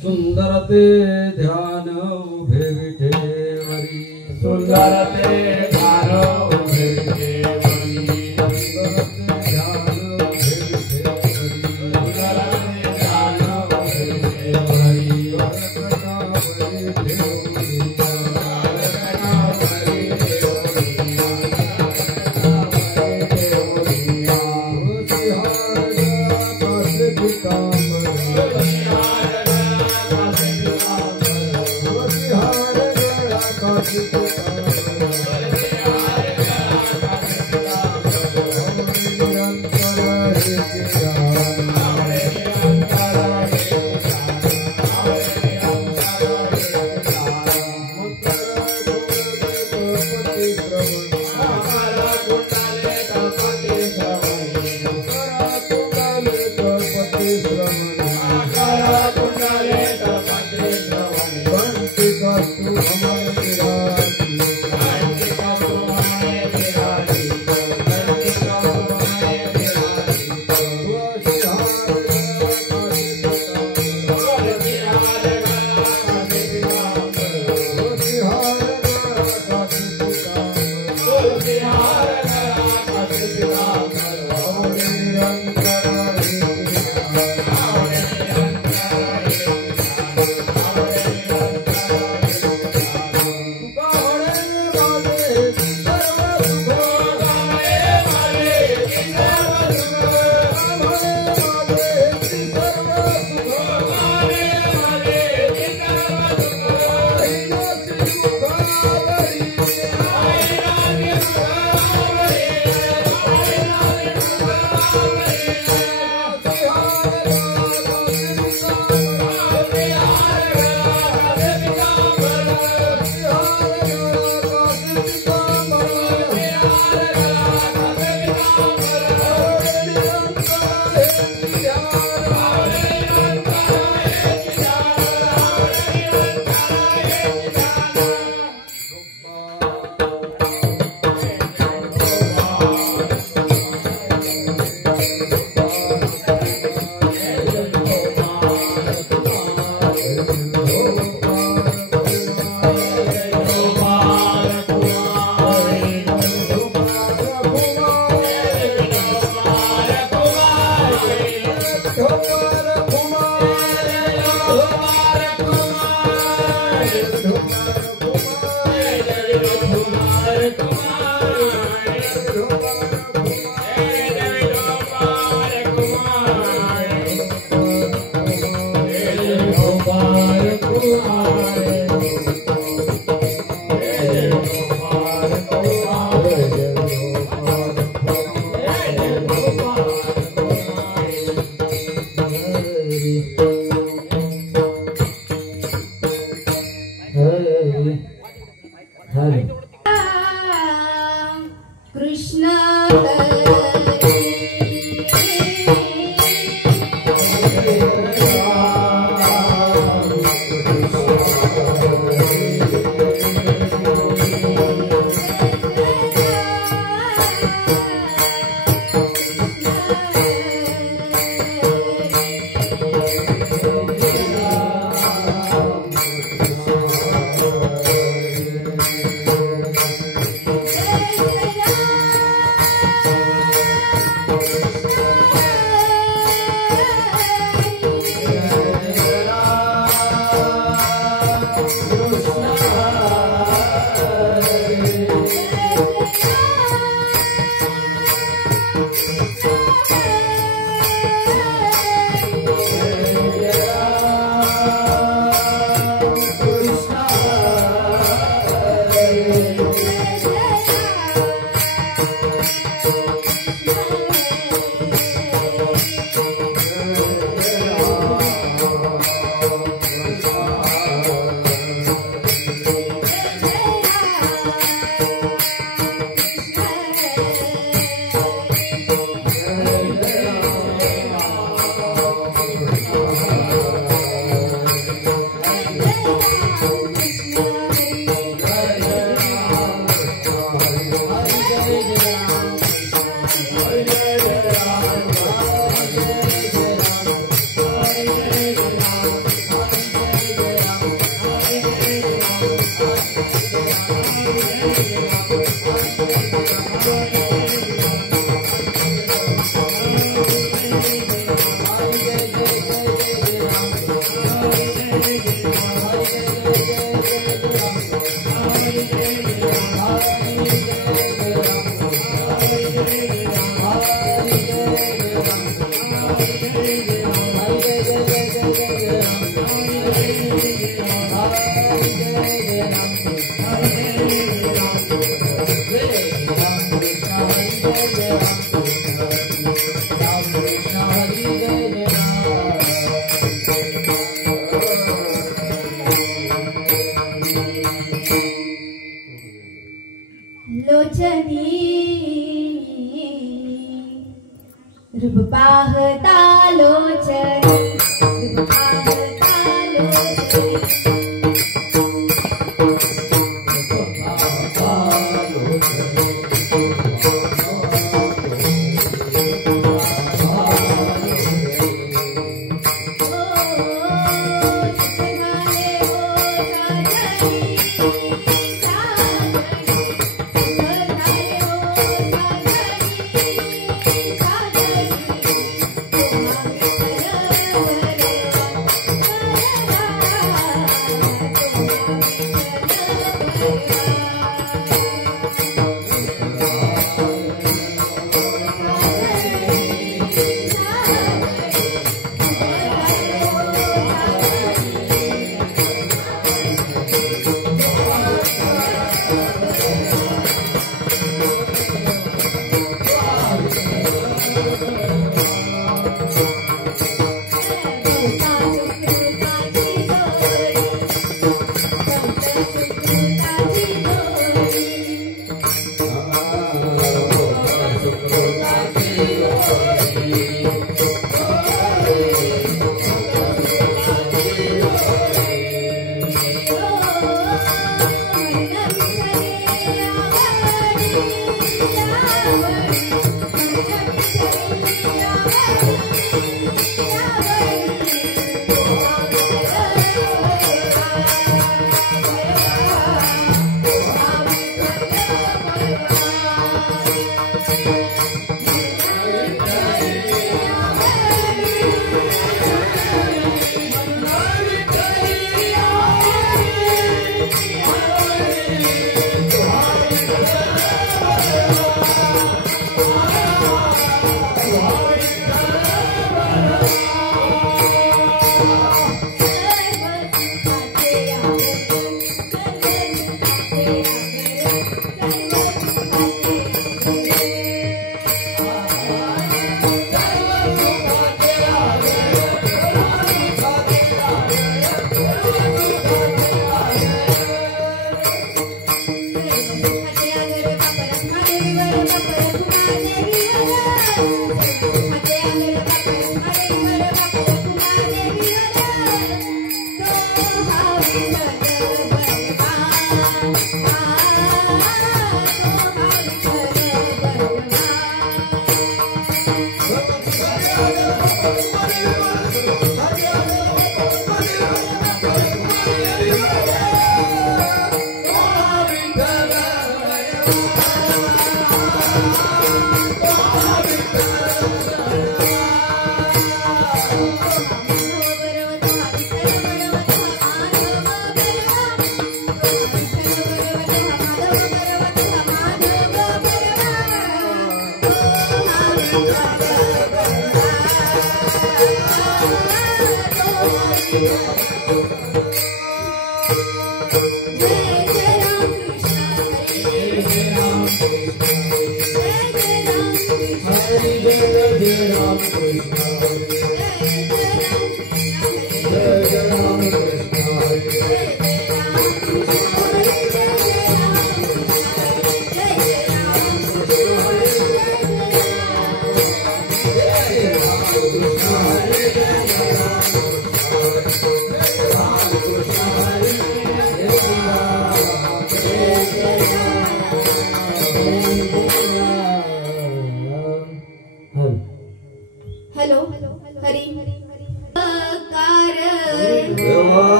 सुंदरते ध्यान उभे विठेवरी सुंदरते ध्यान उभे विठेवरी सुंदरते ध्यान उभे विठेवरी सुंदरते ध्यान उभे विठेवरी कृष्ण रूप पाहता लोचनी रूप पाहता लोचनी Oh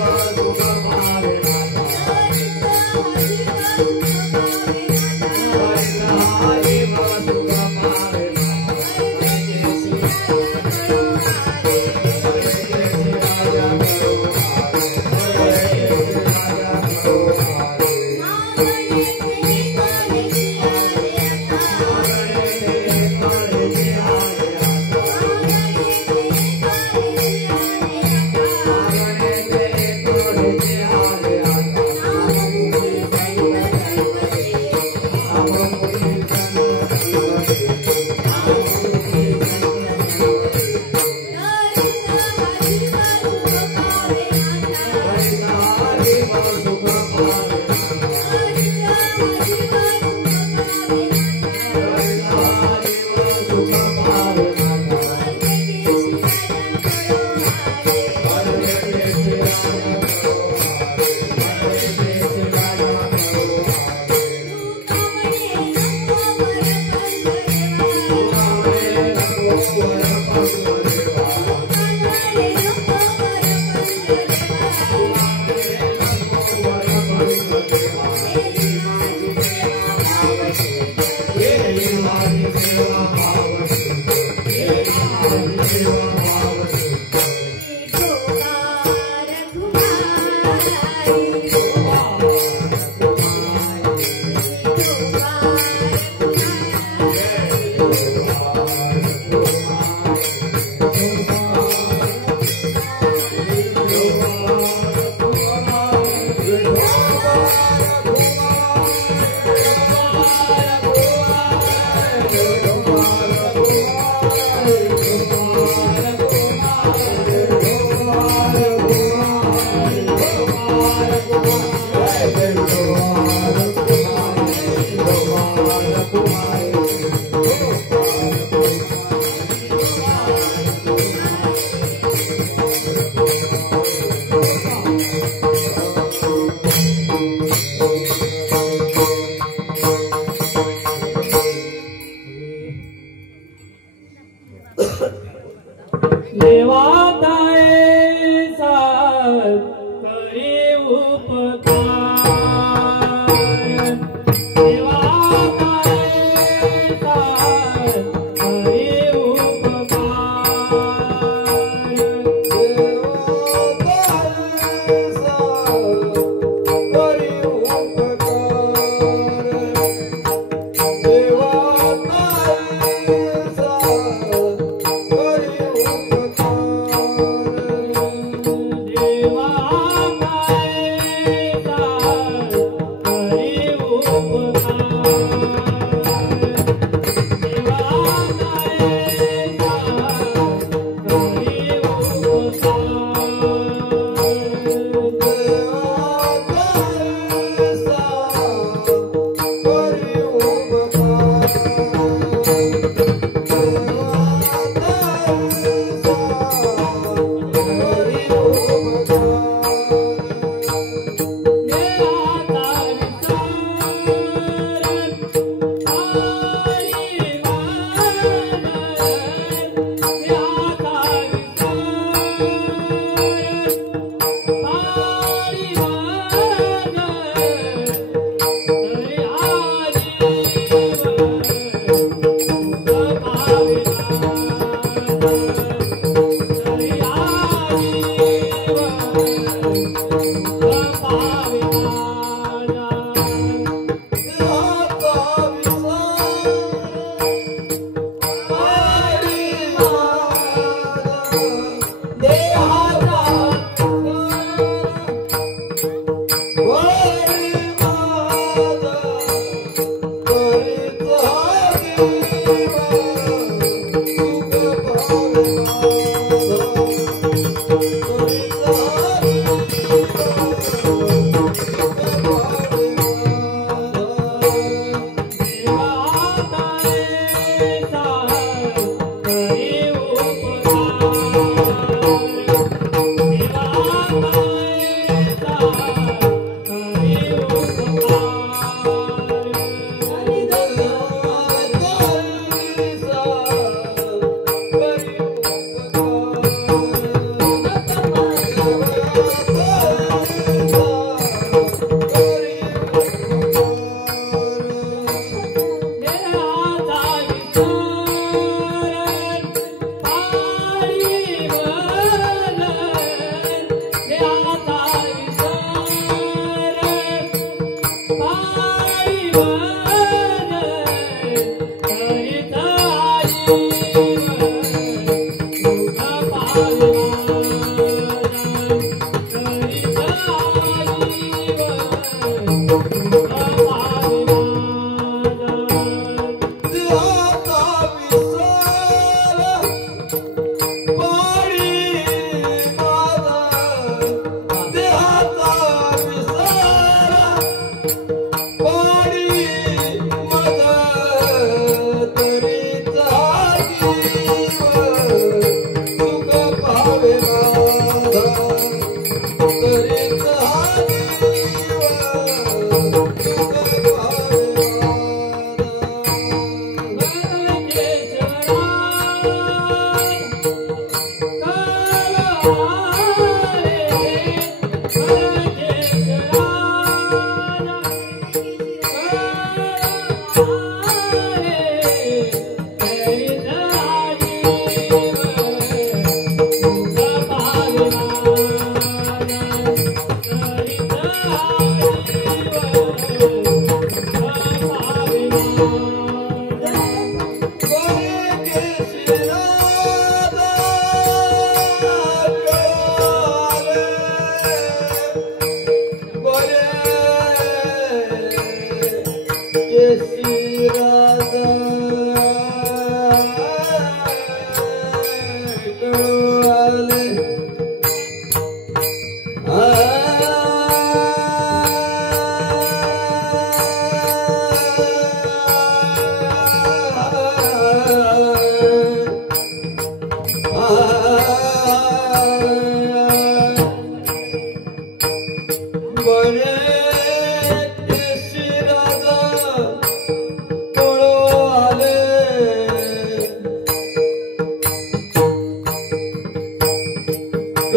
Hare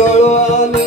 कळो आले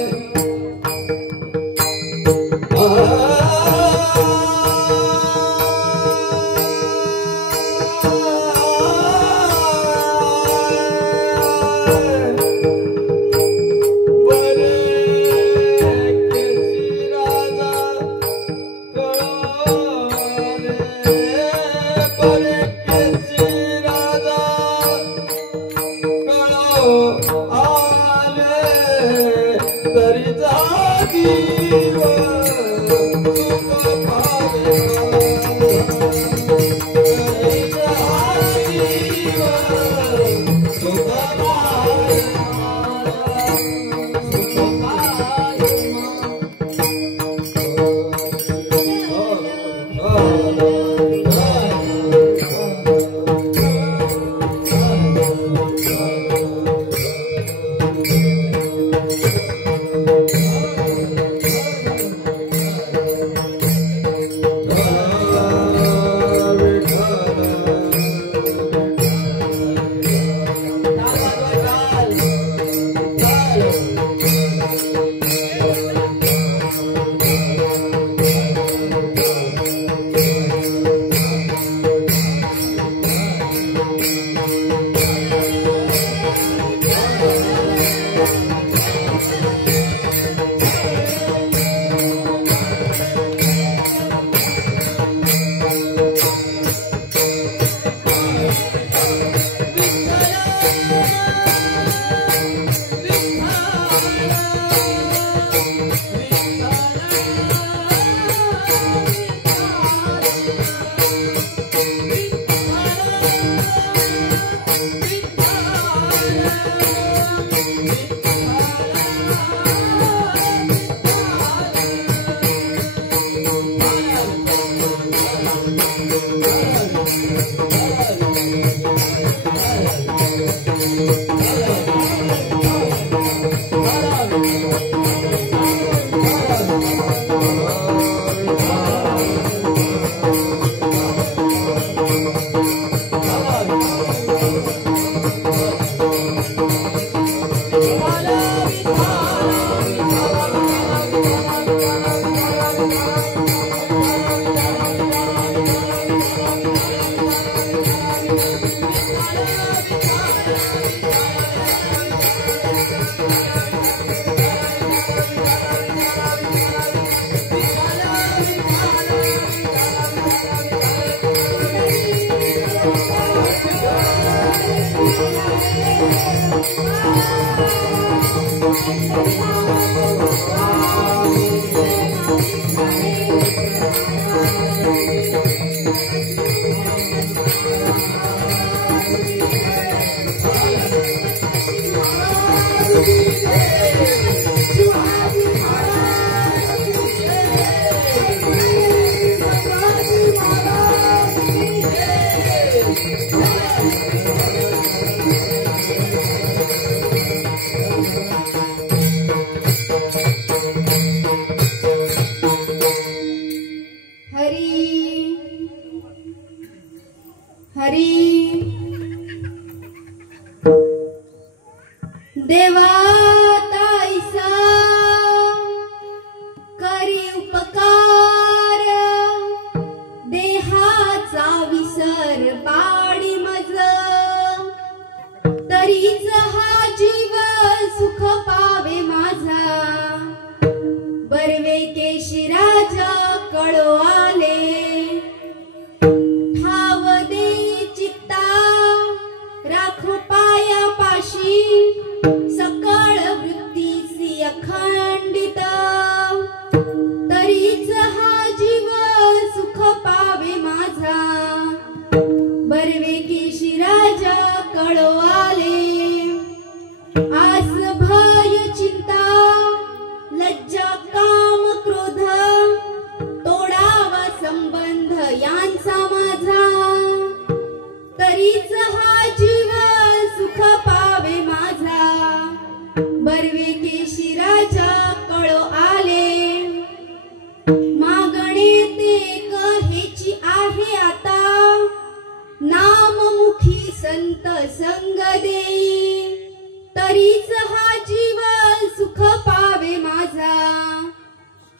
बर्वे केशी राजा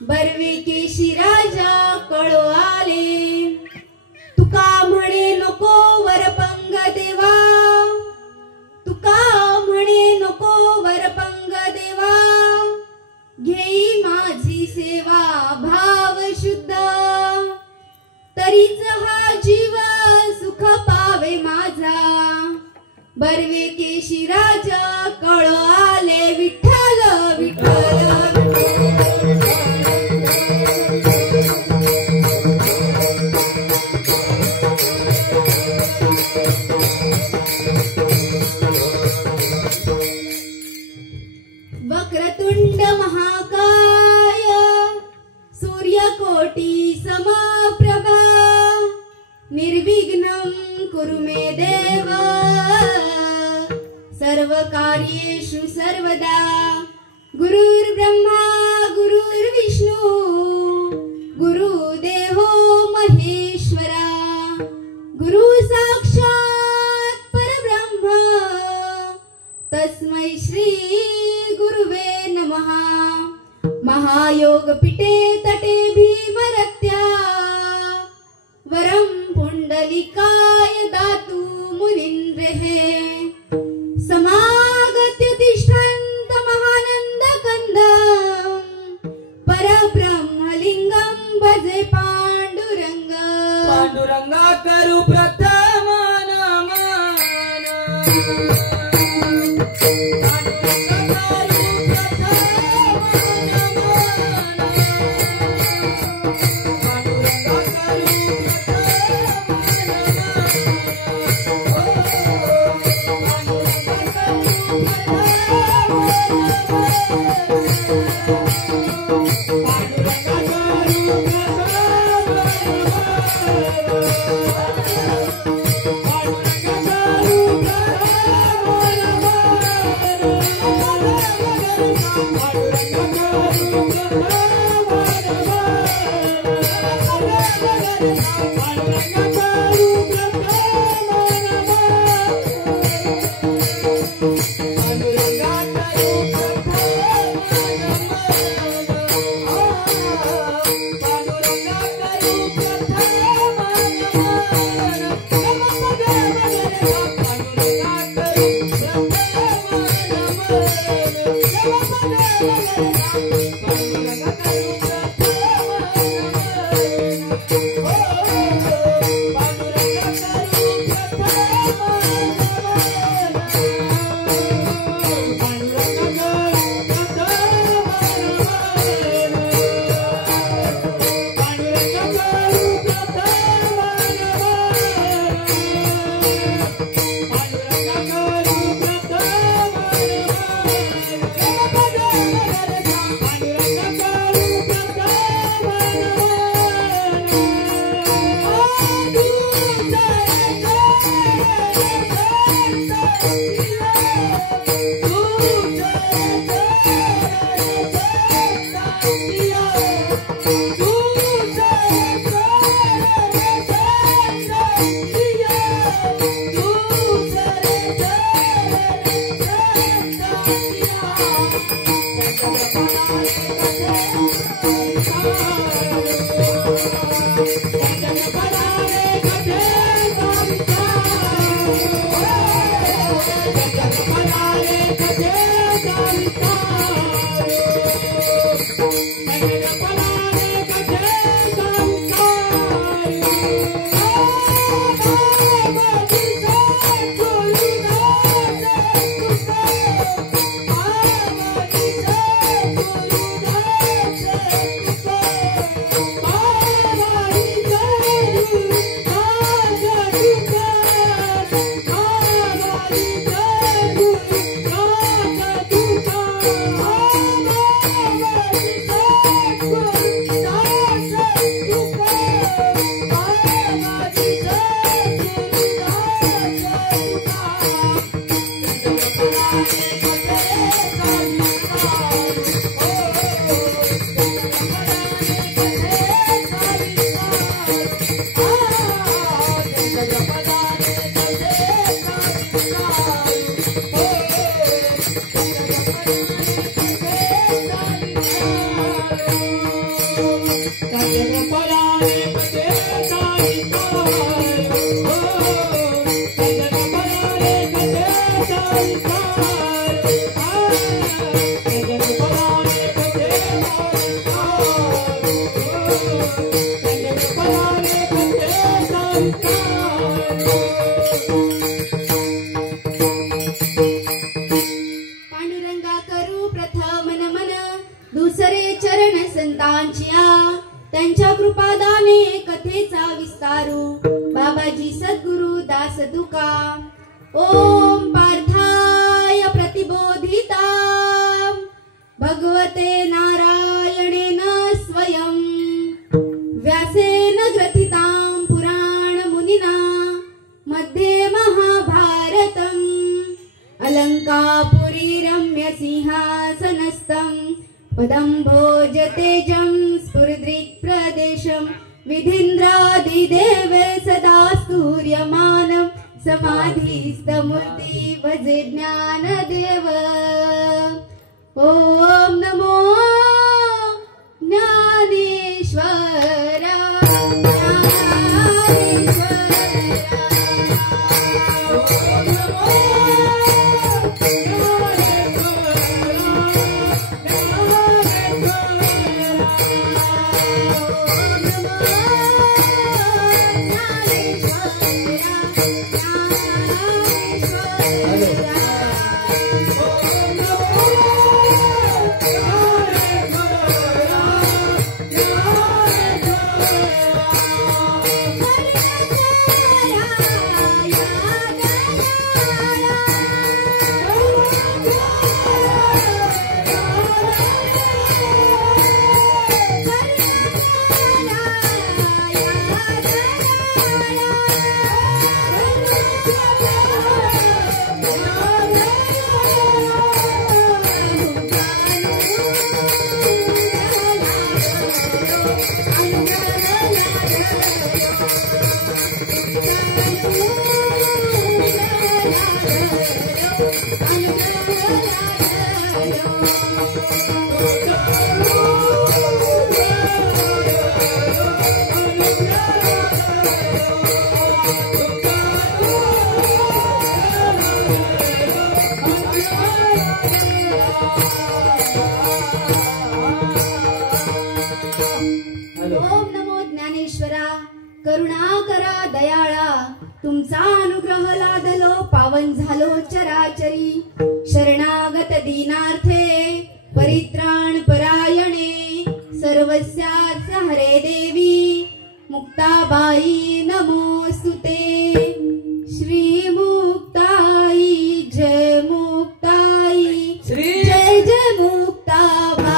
बर्वे केशी राजा कळो आले, तुका म्हणे नको वरपंग देवा, तुका म्हणे नको वरपंग देवा, घेई माझी सेवा भाव शुद्ध, तरीच हा जीव सुख पावे माझा, बर्वे केशी राजा कळो आले, विठ्ठल विठ्ठल वक्रतुंड महाकाय सूर्यकोटी समप्रभा, निर्विघ्नं कुरु मे देव, सर्वकार्येषु सर्वदा, गुरुर्ब्रह्मा गुरुर्विष्णु गुरुदेवो महेश्वरा, गुरु साक्षात् परब्रह्म, तस्मै श्री गुरुवे नमः। महायोग पीठे तटे भीमरत्या, वरं पुंडलिकाय दातु मुनीन्द्रेः, समागत्य तिष्ठन्त महानन्दकन्दं, परब्रह्मलिङ्गं भजे पाण्डुरङ्ग, पांडुरंगा करू प्रथम नमन, चरण संतांच्या त्यांच्या कृपादाने कथेचा विस्तारू बाबाजी सद्गुरु दास तुका ओम पार्थाय प्रतिबोधिता भगवते नारायणेन स्वयं व्यासेन ग्रथितां पुराण मुनिना मध्ये महाभारतम् अलंकापुरी रम्य सिंहासनस्थं पदं भोजतेजं स्फुरदृक् प्रदेशं विधीन्द्रादिदेवे सदा स्तूयमानं समाधिस्थमूर्ति भजे ज्ञानदेव ओम नमो ज्ञानेश्वरा ओम नमो ज्ञानेश्वरा करुणा करा दयाळा तुमचा अनुग्रह लादलो पावन झालो चराचरी शरणागत दीनार्थे परित्राण परायणे सर्वस्यार्थ हरे देवी मुक्ताबाई नमोस्तुते श्री मुक्ताई जय मुक्ताई जय जय मुक्ताबाई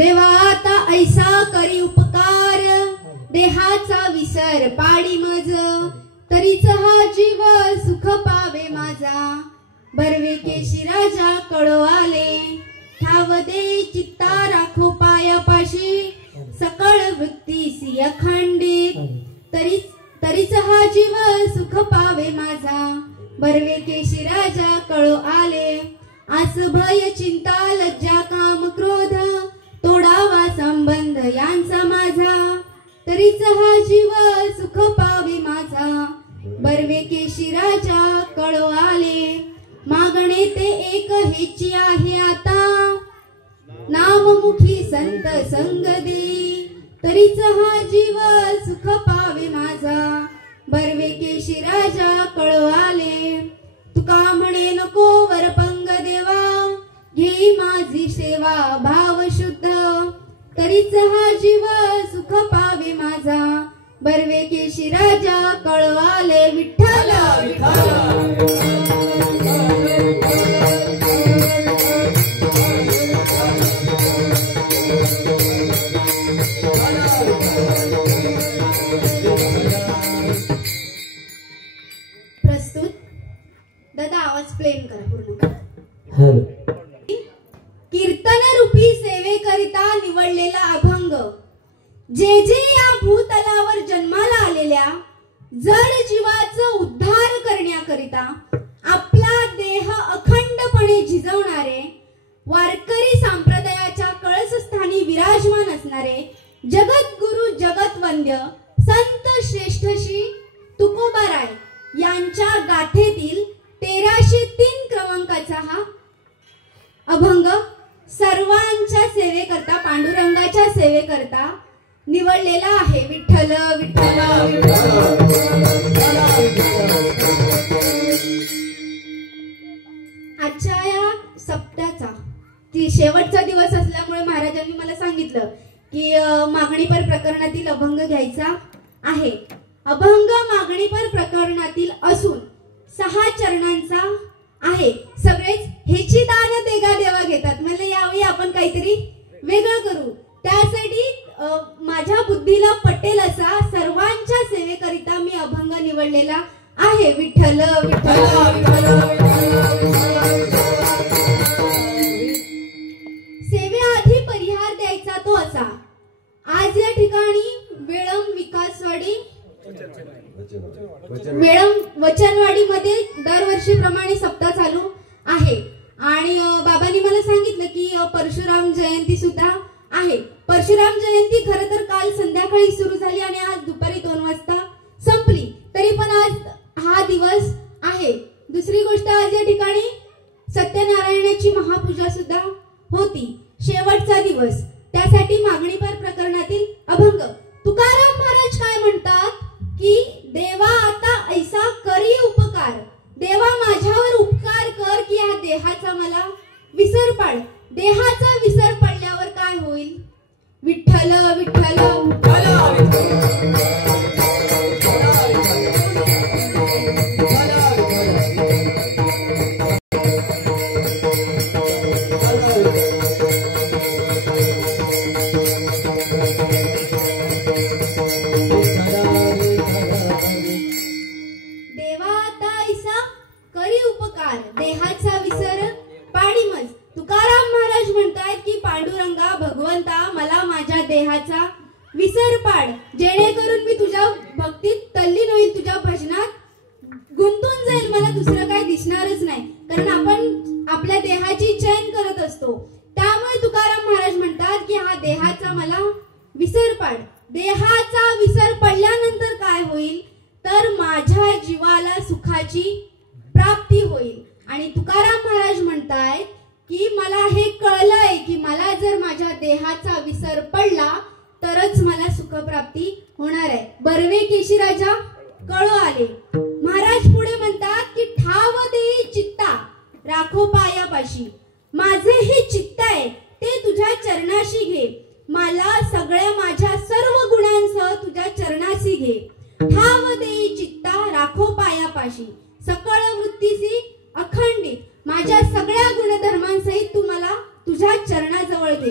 देवाता ऐसा करी उपकार देहाचा विसर पाडी मज तरीच हा जीव सुख पावे माझा बर्वे केशी राजा कळो आले ठाव दे चित्ता राखो पायापाशी सकळ वृत्तीसी अखंडित तरीच हा जीव सुख पावे माझा बर्वे केशी राजा कळो आले आस भय चिंता लज्जा काम क्रोध तोडावा संबंध यांचा माझा तरीच हा जीव सुख पावे माझा बर्वे केशी राजा कळो आले मागणे ते एक हेची आहे आता नाममुखी संत संग दे तरीच हा जीव सुख पावे माझा बर्वे केशी राजा कळो आले तुका म्हणे नको वरपंग देवा घे माझी सेवा भाव शुद्ध तरीच हा जीव सुख पावे माझा बर्वे केशी राजा कळो आले विठ्ठल विठ्ठल दादा आवाज प्लेन करा पूर्ण. हॅलो. कीर्तन रूपी सेवेकरिता निवडलेला अभंग. जे जे या भूतलावर जन्माला आलेल्या जड जीवाचं उद्धार करण्याकरिता आपला देह अखंडपणे झिजवणारे, वारकरी संप्रदायाच्या कळसस्थानी विराजमान असणारे जगद्गुरु जगतवंद्य संत श्रेष्ठ श्री तुकोबाराय यांच्या गाथेतील 1303 क्रमांकाचा हा अभंग सर्वांच्या सेवेकरता, पांडुरंगाच्या सेवेकरता निवडलेला आहे. विठ्ठल विठ्ठल आजच्या या सप्त्याचा शेवटचा दिवस असल्यामुळे महाराजांनी मला सांगितलं की मागणीपर प्रकरणातील अभंग घ्यायचा आहे. अभंग मागणीपर प्रकरणातील असून 6 चरणांचा आहे. सगळेच हेची दान देगा देवा घेतात, म्हणजे यावेळी आपण काहीतरी वेगळं करू. त्यासाठी माझ्या बुद्धीला पटेल असा सर्वांच्या सेवेकरिता मी अभंग निवडलेला आहे. विठ्ठल विठ्ठल. सेवेआधी परिहार द्यायचा तो असा. आज या ठिकाणी वेळम विकासवाडी वचनवाडीमध्ये दरवर्षीप्रमाणे सप्ताह चालू आहे आणि बाबांनी मला सांगितलं की परशुराम जयंती सुद्धा आहे. परशुराम जयंती खरं तर काल संध्याकाळी सुरू झाली आणि आज दुपारी 2 वाजता संपली, तरी पण आज हा दिवस आहे. दुसरी गोष्ट, आज या ठिकाणी सत्यनारायणाची महापूजा सुद्धा होती. शेवटचा दिवस, त्यासाठी मागणीपर प्रकरणातील अभंग. तुकाराम महाराज काय म्हणतात की देवा आता ऐसा करी उपकार, देवा माझ्यावर उपकार कर की या देहाचा मला विसर पाड. देहाचा विसर पडल्यावर काय होईल? विठ्ठल विठ्ठल. देवा आता ऐसा करी उपकार, देहाचा विसर पाडी मज. तुकाराम महाराज म्हणतात की पांडुरंगा भगवंता मला माझ्या देहाचा विसर पाड, जेणेकरून मी तुझ्या भक्तीत तल्लीन होईल, तुझ्या भजनात गुंतून जाईल, मला दुसरं काही दिसणारच नाही. कारण आपण आपल्या देहाची चैन करत असतो. त्यामुळे तुकाराम महाराज म्हणतात की हा देहाचा मला विसर पाड. देहाचा विसर पडल्यानंतर काय होईल तर माझ्या जीवाला सुखाची प्राप्ती होईल. आणि तुकाराम महाराज म्हणतायत की मला हे कळलंय की मला जर माझ्या देहाचा विसर पडला तरच मला सुखप्राप्ती होणार आहे. बर्वे केशीराजा कळो आले. महाराज पुढे म्हणतात की ठाव देई चित्ता राखो पायापाशी, माझे हे चित्त आहे ते तुझ्या चरणाशी घे, मला सगळ्या माझ्या सर्व गुणांसह तुझ्या चरणाशी घे. ठाव देई चित्ता राखो पायापाशी, सकळ वृत्तीसी अखंडित, माझ्या सगळ्या गुणधर्मांसहित तू मला तुझ्या चरणाजवळ घे.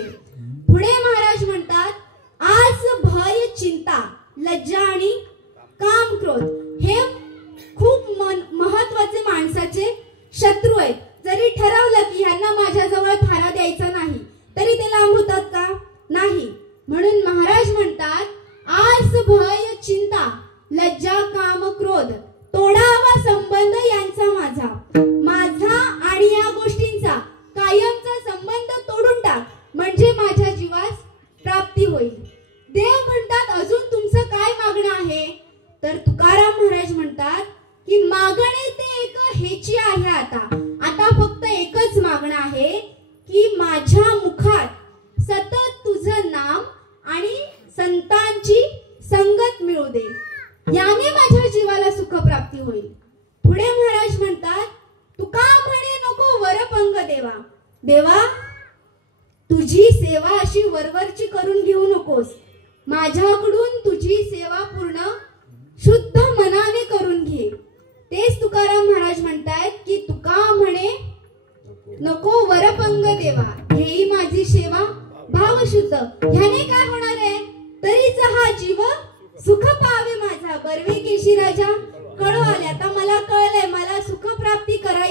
पुढे महाराज म्हणतात आज भय चिंता लज्जा आणि काम क्रोध हे खूप महत्वाचे माणसाचे शत्रू आहेत. जरी ठरवलं की ह्यांना माझ्याजवळ थारा द्यायचा नाही तरी ते लांब होतात का? नाही. म्हणून महाराज म्हणतात आज भय चिंता लज्जा काम क्रोध तोडावा संबंध यांचा माझा, माझा आणि या गोष्टींचा कायमचा संबंध तोडून टाक, म्हणजे माझ्या जीवास प्राप्ती होईल. देव म्हणतात अजून तुमचं काय मागणं आहे? तर तुकाराम महाराज म्हणतात की मागणे ते एक हेची आहे. आता फक्त एकच मागणं आहे की माझ्या मुखात सतत तुझं नाम आणि संतांची संगत मिळू दे, याने माझ्या जीवाला सुख प्राप्ती होईल. पुढे महाराज म्हणतात तुका म्हणे नको वरपंग देवा, देवा तुझी सेवा अशी वरवरची करून घेऊ नकोस, माझ्याकडून तुझी सेवा पूर्ण शुद्ध मनाने करून घे. तेच तुकाराम महाराज म्हणतायत की तुका म्हणे नको वरपंग देवा, घेई माझी सेवा भावशुद्ध. ह्याने काय होणार आहे? तरीच हा जीव सुख पावे माझा. बर्वे केशी राजा कळो आले. आता मला कळलंय मला सुख प्राप्ती करायची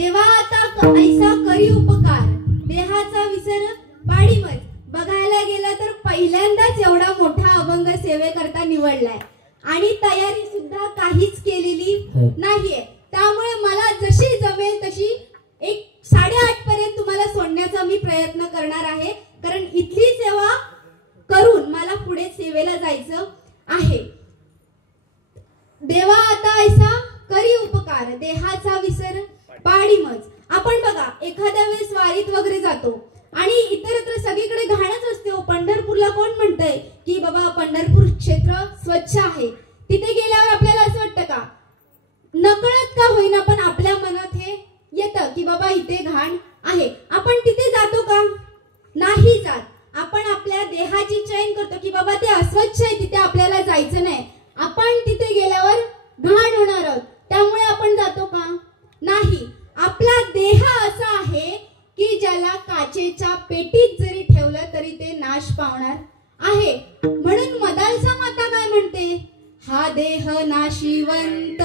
देवा आता ऐसा करी उपकार, देहाचा विसर पाडी मज. बघायला गेलं तर पहिल्यांदाच एवढा मोठा अभंग सेवेकरता निवडलाय आणि तयारी सुद्धा काहीच केलेली नाहीये. त्यामुळे मला जशी जमेल तशी 8:30 पर्यंत तुम्हाला सोडण्याचा मी प्रयत्न करणार आहे, कारण इथली सेवा करून मला पुढे सेवेला जायचं आहे. देवा आता ऐसा करी उपकार, देहाचा विसर पाडी मज. आपण बघा एखाद्या वेळेस वारीत वगैरे जातो आणि इतरत्र सगळीकडे घाणच असते. पंढरपूरला कोण म्हणतंय की बाबा पंढरपूर क्षेत्र स्वच्छ आहे? तिथे गेल्यावर आपल्याला असं वाटतं का, नकळत का होईना पण आपल्या मनात हे येतं की बाबा इथे घाण आहे. आपण तिथे जातो का? नाही जात. आपण आपल्या देहाची चयन करतो की बाबा ते अस्वच्छ आहे, तिथे आपल्याला जायचं नाही. आपण तिथे गेल्यावर घाण होणार आहोत, त्यामुळे आपण जातो का? नाही. आपला देह असा आहे की ज्याला काचेच्या पेटीत जरी ठेवलं तरी ते नाश पावणार आहे. म्हणून मदालसा माता काय म्हणते, हा देह नाशिवंत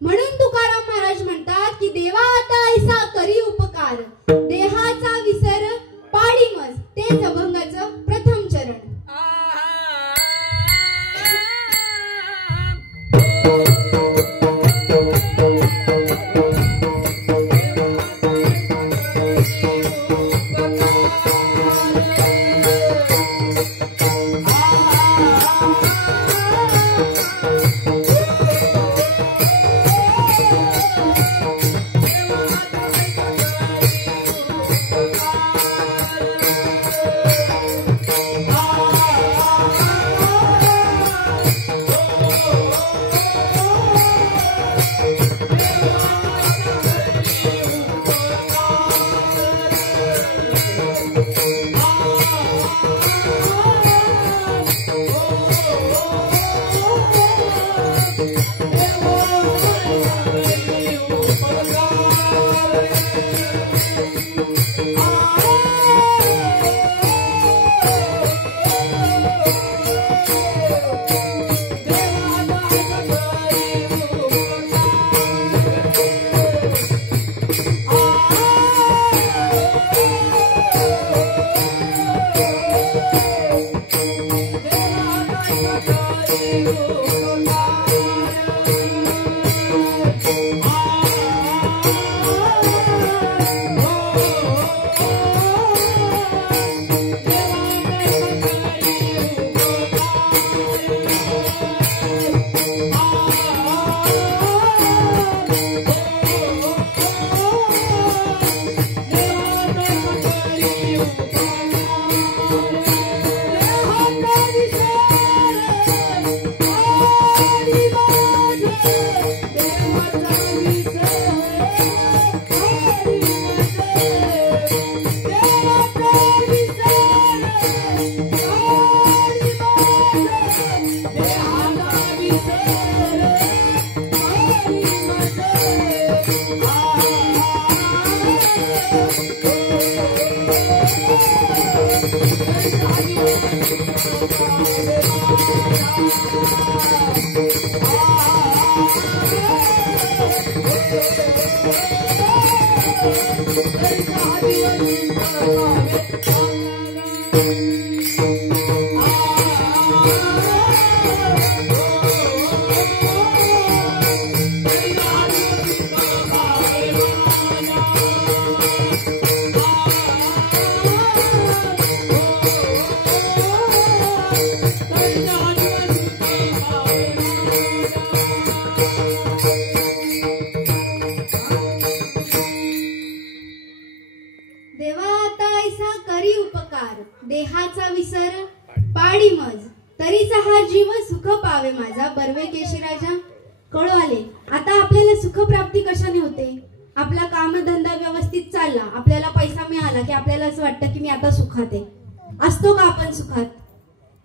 म्हणून तुकाराम महाराज म्हणतात की देवा आता ऐसा करी उपकार, देहाचा विसर पाडी मज. तेच अभंगाचं प्रथम चरण. Ah देहाचा विसर पाडी मज, तरीचा हा जीव सुख पावे माझा. बर्वे केशराजा कळू आले. आता आपल्याला सुख प्राप्ती कशाने होते? आपला कामधंदा व्यवस्थित चालला, आपल्याला पैसा मिळाला की आपल्याला असं वाटतं की मी आता सुखात आहे. असतो का आपण सुखात?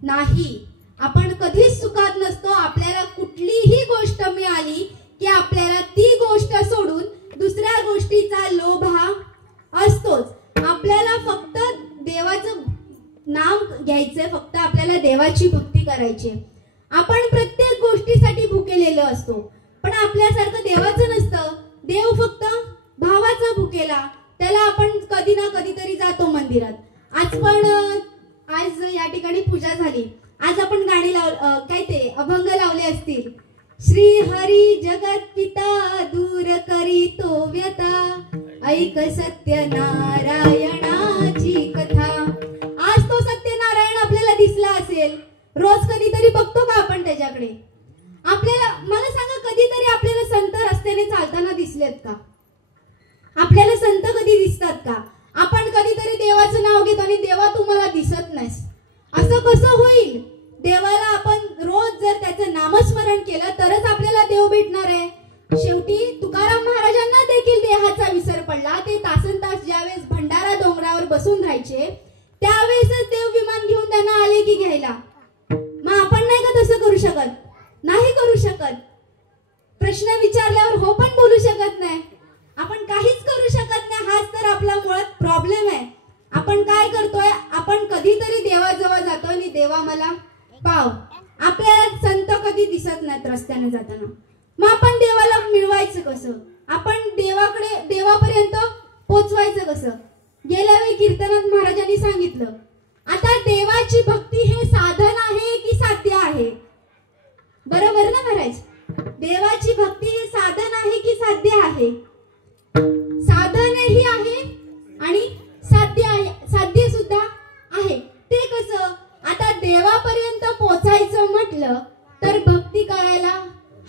नाही, आपण कधीच सुखात नसतो. आपल्याला कुठलीही गोष्ट मिळाली की आपल्याला ती गोष्ट सोडून दुसऱ्या गोष्टीचा लोभ हा असतोच. आपल्याला फक्त देवाचं नाम घ्यायचंय, फक्त आपल्याला देवाची भक्ती करायची. आपण प्रत्येक गोष्टीसाठी भुकेलेलो असतो, पण आपल्यासारखं देवाचं नसतं. देव फक्त भावाचा भुकेला, त्याला आपण कधी ना कधीतरी जातो मंदिरात. आज या ठिकाणी पूजा झाली, आज आपण गाणी काय ते अभंग लावले असतील. श्री हरी जगत पिता दूर करीतो व्यथा, ऐक सत्यनारायणाची कथा. आज तो सत्यनारायण आपल्याला दिसला असेल, रोज कधीतरी बघतो का आपण त्याच्याकडे? आपल्याला मला सांगा, कधीतरी आपल्याला संत रस्त्याने चालताना दिसलेत का? आपल्याला संत कधी दिसतात का? आपण कधीतरी देवाचं नाव घेतो आणि देवा तू मला दिसत नाहीस, असं कसं होईल? देवाला आपण रोज जर त्याचं नामस्मरण केलं तरच आपल्याला देव भेटणार आहे. शेवटी तुकाराम महाराजांना देखील देहाचा विसर पडला. ते तासनतास ज्यावेळेस भंडारा डोंगरावर बसून राहायचे त्यावेळेसच देव विमान घेऊन त्यांना आले की घ्यायला. मग आपण नाही का तसं करू शकत? नाही करू शकत. प्रश्न विचारल्यावर हो पण बोलू शकत नाही. आपण काहीच करू शकत नाही. हाच तर आपला मुळात प्रॉब्लेम आहे. आपण काय करतोय? आपण कधीतरी देवाजवळ जातो आणि देवा मला पाव. आपल्याला संत कधी दिसत नाहीत रस्त्याने जाताना. मग आपण देवाला मिळवायचं कसं? आपण देवापर्यंत पोचवायचं कसं? गेल्या वेळी कीर्तनात महाराजांनी सांगितलं, आता देवाची भक्ती हे साधन आहे की साध्य आहे? बरोबर ना महाराज? देवाची भक्ती हे साधन आहे की साध्य आहे? साधनही आहे आणि साध्य सुद्धा आहे. ते कसं? आता देवापर्यंत पोचायचं म्हटलं तर भक्ती करायला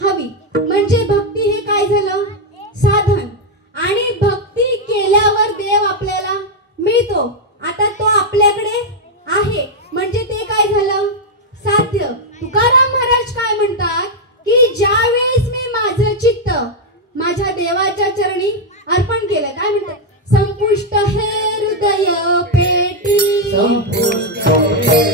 हवी. म्हणजे भक्ती हे काय झालं? साधन. आणि भक्ती केल्यावर देव आपल्याला मिळतो. आता तो आपल्याकडे आहे म्हणजे ते काय झालं? साध्य. तुकाराम महाराज काय म्हणतात की ज्यावेळेस मी माझं चित्त माझ्या देवाच्या चरणी अर्पण केलं, काय म्हणतात? संपुष्ट हे हृदय पेटी, संपुष्ट हे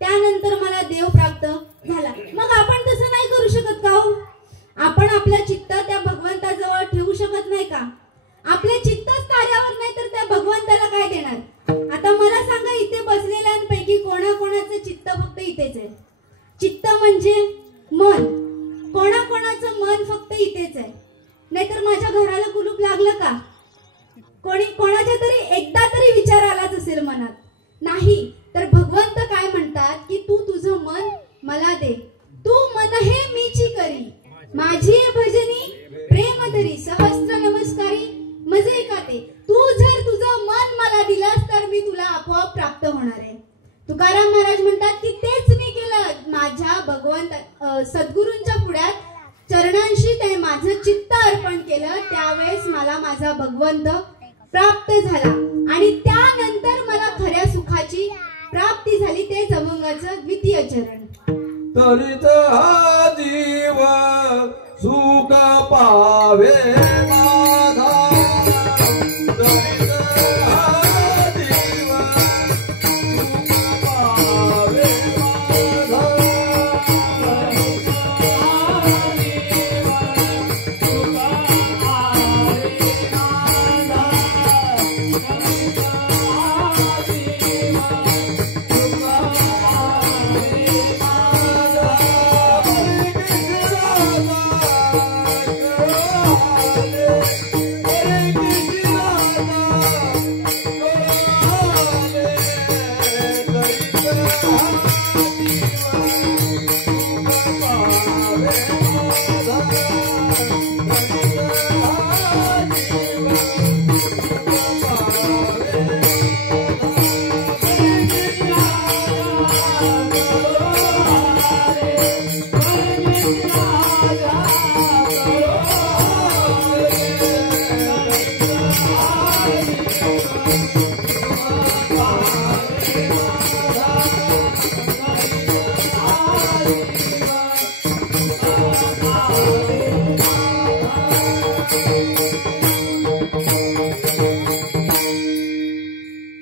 त्यानंतर मला देव प्राप्त झाला. मग आपण तसं नाही करू शकत का हो? आपण आपलं चित्त त्या भगवंताजवळ ठेवू शकत नाही का? आपले चित्तच कार्यावर नाही तर त्या भगवंताला काय देणार? आता मला सांगा, इथे बसलेल्यांपैकी कोणाकोणाचं चित्त फक्त इथेच आहे? चित्त म्हणजे मन. कोणाकोणाचं मन फक्त इथेच आहे? नाहीतर माझ्या घराला कुलूप लागलं का? कोणाच्या तरी एकदा तरी विचार आलाच असेल मनात? नाही. तर भगवंत काय म्हणतात की तू तुझं मन मला दे. तू मन हे मीची करी, माझी भजनी प्रेम धरी, सहस्त्र नमस्कारी मजे का ते. तू जर तुझं मन मला दिलंस तर मी तुला आपोआप प्राप्त होणार आहे. तुकाराम महाराज म्हणतात की तेच मी केलं. माझ्या भगवंत सद्गुरूंच्या पुढ्यात चरणांशी ते माझं चित्त अर्पण केलं, त्यावेळेस मला माझा भगवंत प्राप्त झाला आणि त्यानंतर मला खऱ्या सुखाची प्राप्ती झाली. ते अभंगाचं द्वितीय चरण. तरीच हा जीव सुख पावे माझा,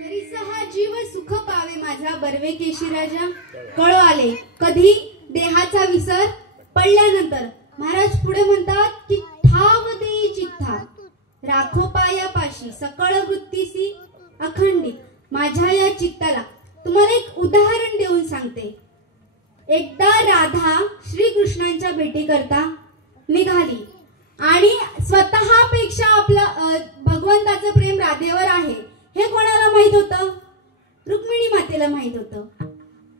तरीच हा जीव सुख पावे माझा, बर्वे केशीराजा कळो आले कधी देहाचा विसर पडल्यानंतर. महाराज पुढे म्हणतात की ठाव देई चित्ता राखो पायापाशी सकळ वृत्तीसी अखंडित. माझ्या या चित्ताला तुम्हाला एक उदाहरण देऊन सांगते. एकदा राधा श्रीकृष्णांच्या भेटी करता निघाली आणि स्वतःपेक्षा आपलं भगवंताचं प्रेम राधेवर आहे हे कोणाला माहित होतं? रुक्मिणी मातेला माहित होतं.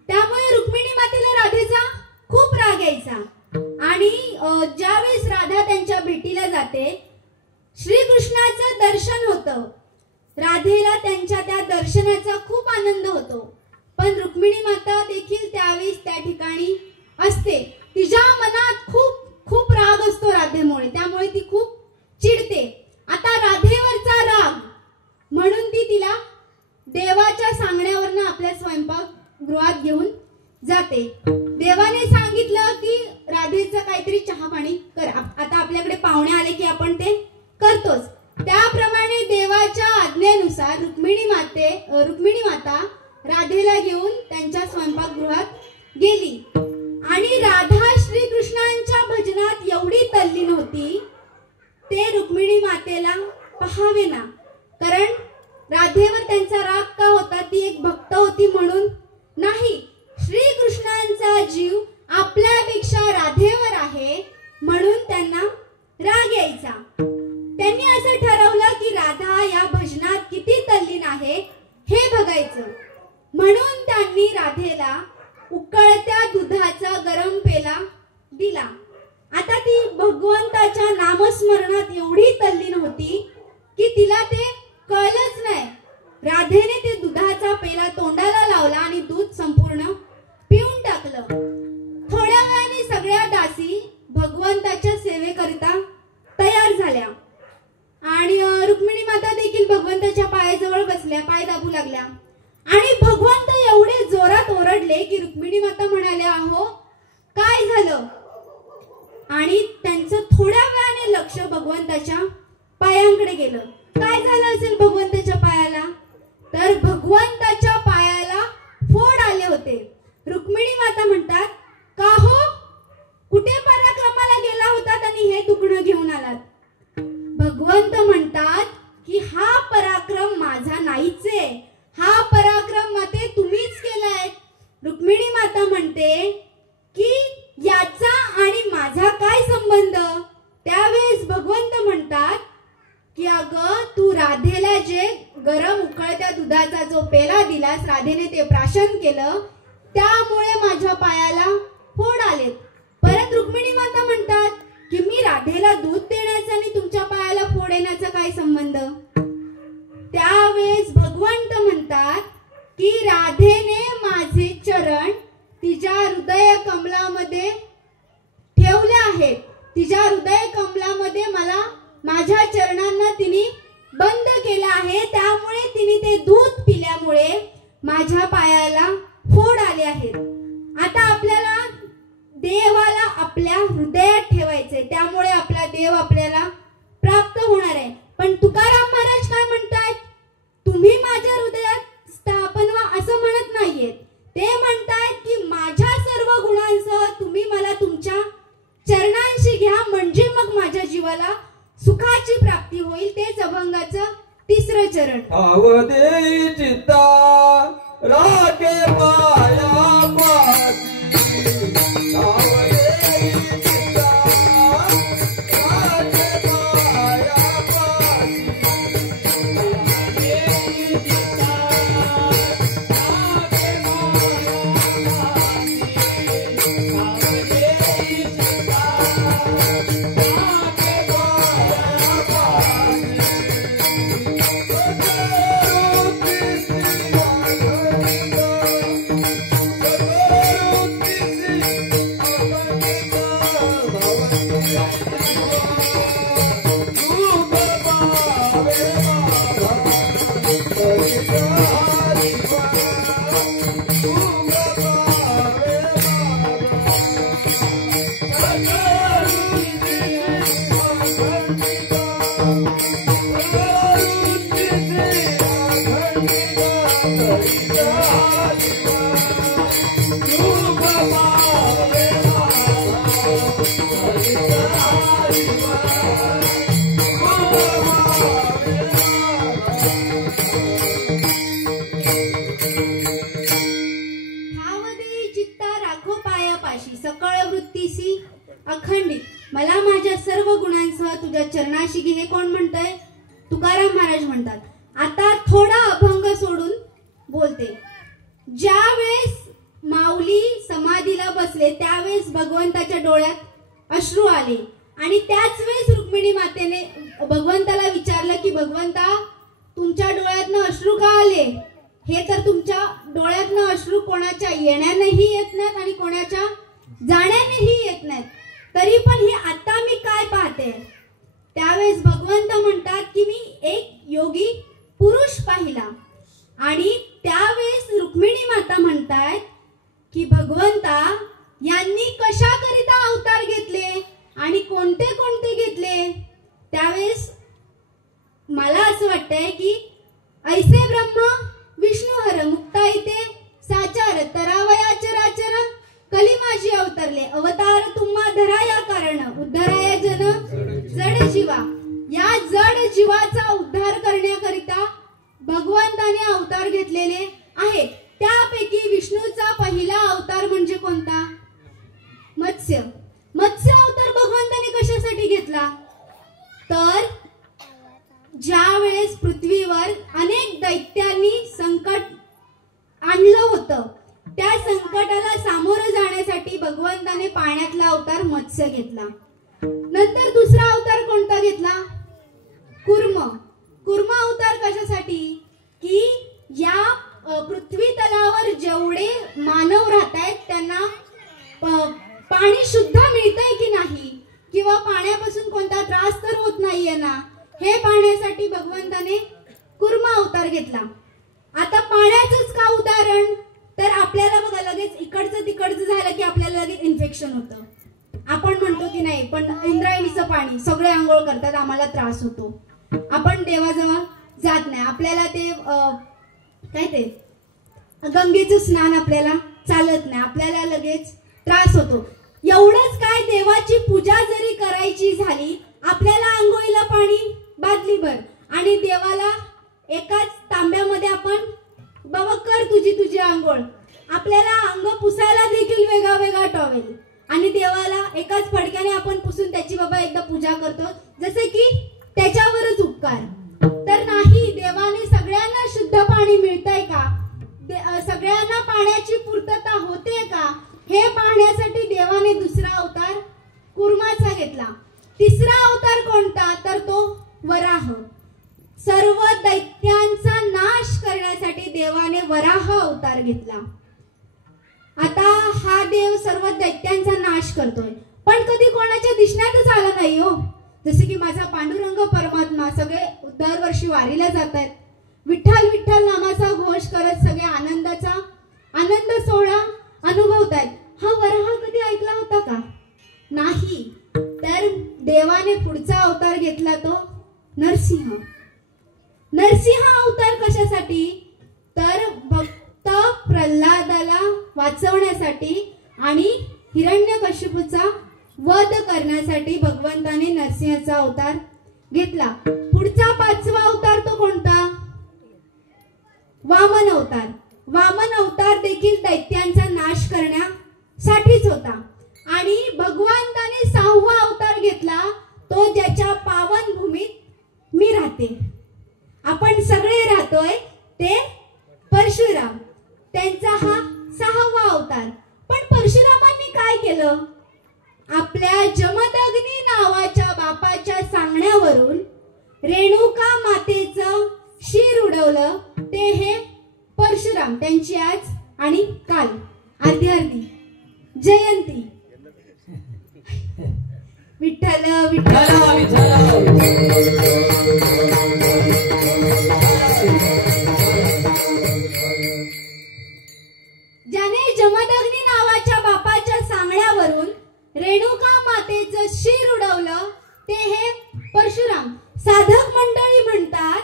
त्यामुळे रुक्मिणी मातेला राधेचा खूप राग यायचा आणि ज्यावेळेस राधा त्यांच्या भेटीला जाते श्रीकृष्णाचं दर्शन होतं. राधेला त्यांच्या त्या दर्शनाचा खूप आनंद होतो. पण रुक्मिणी माता देखील त्यावेळेस त्या ठिकाणी असते. तिच्या मनात खूप खूप राग असतो राधेमुळे, त्यामुळे ती खूप चिडते. आता राधेवरचा राग म्हणून ती तिला देवाच्या सांगण्यावरनं आपल्या स्वयंपाकगृहात घेऊन जाते. देवाने सांगितलं की राधेचं काहीतरी चहा पाणी कर. आता आपल्याकडे पाहुणे आले की आपण ते करतोच. त्याप्रमाणे देवाच्या आज्ञेनुसार रुक्मिणी माता राधेला घेऊन त्यांच्या स्वयंपाकगृहात गेली आणि राधा श्रीकृष्णांच्या भजनात एवढी तल्लीन होती ते रुक्मिणी मातेला पाहावे ना. कारण राधेवर त्यांचा राग का होता? ती एक भक्त होती म्हणून नाही. श्रीकृष्णांचा जीव आपल्यापेक्षा राधेवर आहे म्हणून त्यांना राग यायचा. त्यांनी असं ठरवलं की राधा या भजनात किती तल्लीन आहे हे बघायचं. म्हणून त्यांनी राधेला उकळत्या दुधाचा गरम पेला दिला. आता ती भगवंताच्या नामस्मरणात एवढी तल्लीन होती की तिला ते कळलंच नाही. राधेने ते दुधाचा पेला तोंडाला लावला आणि दूध संपूर्ण पिऊन टाकलं. थोड्या वेळाने सगळ्या दासी भगवंताच्या सेवेकरिता तयार झाल्या आणि रुक्मिणी माता देखील भगवंताच्या पायाजवळ बसल्या, पाय दाबू लागल्या आणि भगवंत एवढे जोरात ओरडले की रुक्मिणी माता म्हणाल्या, अहो काय झालं? आणि त्यांचं थोड्या वेळाने लक्ष भगवंताच्या पायांकडे गेलं. काय झालं असेल भगवंताच्या पायाला? तर भगवंताच्या पायाला फोड आले होते. रुक्मिणी माता म्हणतात, का हो, कुठे पराक्रमाला गेला होतात आणि हे दुखणं घेऊन आलात? भगवंत म्हणतात की हा पराक्रम माझा नाहीच आहे, हा पराक्रम माते तुम्हीच केलाय. रुक्मिणी माता म्हणते की याचा आणि माझा काय संबंध? त्यावेळेस भगवंत म्हणतात की अगं तू राधेला जे गरम उकळत्या दुधाचा जो पेला दिलास, राधेने ते प्राशन केलं, त्यामुळे माझ्या पायाला फोड आलेत. परत रुक्मिणी माता म्हणतात की मी राधेला दूध देण्याचा आणि तुमच्या पायाला फोड येण्याचा काय संबंध? त्यावेळेस भगवंत म्हणतात की राधेने माझे चरण तिच्या हृदय कमलामध्ये ठेवले आहेत. तिच्या हृदय कमलामध्ये मला माझ्या चरणांना तिने बंद केलं आहे. त्यामुळे तिने ते दूध पिल्यामुळे माझ्या पायाला फोड आले आहेत. आता आपल्याला देवाला आपल्या हृदयात ठेवायचे, त्यामुळे आपला देव आपल्याला प्राप्त होणार आहे. पण तुकाराम महाराज काय म्हणतात, तुम्ही माझ्या हृदयात स्थापन व्हा असं म्हणत नाहीयेत. ते म्हणतायत की माझ्या सर्व गुणांसह तुम्ही मला तुमच्या चरणांशी घ्या, म्हणजे मग माझ्या जीवाला सुखाची प्राप्ती होईल. तेच अभंगाचं तिसरं चरण. आवदे चित्ता राखे पाया पाशी, आवदे चित्ता राखे पाया पाशी, आवदे चित्ता राखे पाया पाशी, आवदे चित्ता राखे पाया पाशी. सकळ वृत्तीसी अखंडित, मला माझ्या सर्व गुणांसह तुझ्या चरणाशी घे. हे कोण म्हणतंय? तुकाराम महाराज म्हणतात. आता थोडा अभंग सोडून बोलते. ज्या वेळेस माऊली समाधीला बसले त्यावेळेस भगवंताच्या डोळ्यात अश्रू आले आणि त्याच वेळेस रुक्मिणी मातेने भगवंताला विचारलं की भगवंता, तुमच्या डोळ्यातनं अश्रू का आले? हे तर तुमच्या डोळ्यातनं अश्रू कोणाच्या येण्यानेही येत नाहीत आणि कोणाच्या जाण्यानेही येत नाहीत, तरी पण हे आता मी काय पाहते? त्यावेळेस भगवंत म्हणतात की मी एक योगी पुरुष पाहिला. आणि त्यावेळेस रुक्मिणी माता म्हणतात की भगवंता यांनी कशाकरिता अवतार घेतले आणि कोणते कोणते घेतले? त्यावेळेस मला असं वाटतंय की ऐसे ब्रह्म विष्णू हर मुक्ता इथे साचार तरावया चराचर कली माझी अवतरले अवतार तुम्हा धराया कारण उद्धाराया जन जड जीवा. या जड जीवाचा उद्धार करण्याकरिता भगवंताने अवतार घेतलेले आहेत. त्यापैकी विष्णूचा पहिला अवतार म्हणजे कोणता? मत्स्य. मत्स्य अवतार भगवंताने कशासाठी घेतला? तर ज्या वेळेस पृथ्वीवर अनेक दैत्यांनी संकट आणलं होतं, त्या संकटाला सामोरं जाण्यासाठी भगवंताने पाण्यातला अवतार मत्स्य घेतला. नंतर दुसरा अवतार कोणता घेतला? कूर्म. कूर्म अवतार कशासाठी? की या पृथ्वी तलावर जेवढे मानव राहत आहेत त्यांना पाणी शुद्ध मिळतंय की नाही, किंवा पाण्यापासून कोणता त्रास तर होत नाहीये ना, हे पाहण्यासाठी भगवंताने कूर्म अवतार घेतला. आता पाण्याचंच का उदाहरण? तर आपल्याला बघा लगेच इकडचं तिकडचं झालं की आपल्याला लगेच इन्फेक्शन होतं. आपण म्हणतो की नाही पण इंद्रायणीचं पाणी सगळे आंघोळ करतात, आम्हाला त्रास होतो. आपण देवाजवळ जात नाही, आपल्याला ते काय ते गंगेचं स्नान आपल्याला चालत नाही, आपल्याला लगेच त्रास होतो. एवढंच काय, देवाची पूजा जरी करायची झाली आपल्याला आंघोळीला पाणी बादलीभर आणि देवाला एकाच तांब्यामध्ये आपण बाबा कर तुझी आंघोळ, आपल्याला अंग पुसायला देखील वेगळा वेगळा टॉवेल आणि देवाला एकाच फडक्याने आपण पुसून त्याची बाबा एकदा पूजा करतो जसे की त्याच्यावरच उपकार. तर नाही, देवाने सगळ्यांना शुद्ध पाणी मिळतंय का, सगळ्यांना पाण्याची पूर्तता होते का, हे पाहण्यासाठी देवाने दुसरा अवतार कूर्माचा घेतला. तिसरा अवतार कोणता? तर तो वराह. सर्व दैत्यांचा नाश करण्यासाठी देवाने वराह अवतार घेतला. आता हा देव सर्व दैत्यांचा नाश करतोय, पण कधी कोणाच्या दिसण्यातच आला नाही हो. जसे की माझा पांडुरंग परमात्मा सगळे दरवर्षी वारीला जात आहेत, विठ्ठल विठ्ठल नामाचा घोष करत सगळे आनंद सोहळा अनुभवतायत. हा वराह कधी ऐकला होता का? नाही. तर देवाने पुढचा अवतार घेतला तो नरसिंह. नरसिंह अवतार कशासाठी? तर भक्त प्रल्हादाला वाचवण्यासाठी आणि हिरण्यकशिपूचा वध करण्यासाठी भगवंताने नरसिंहाचा अवतार घेतला. पुढचा 5वा अवतार तो कोणता? वामन अवतार. वामन अवतार देखील दैत्यांचा नाश करण्यासाठीच होता. आणि भगवंताने 6वा अवतार घेतला तो ज्याच्या पावन भूमीत मी राहते, आपण सगळे राहतोय, ते परशुराम. त्यांचा हा 6वा अवतार. पण परशुरामांनी काय केलं? आपल्या जमदग्नी नावाच्या बापाच्या सांगण्यावरून रेणुका मातेचं शिर उडवलं. ते हे परशुराम. त्यांची आज आणि काल अर्धी जयंती. विठ्ठल विठ्ठल. ज्याने जमदग्नी नावाच्या बापाच्या सांगण्यावरून रेणुका मातेचं शिर उडवलं ते हे परशुराम. साधक मंडळी म्हणतात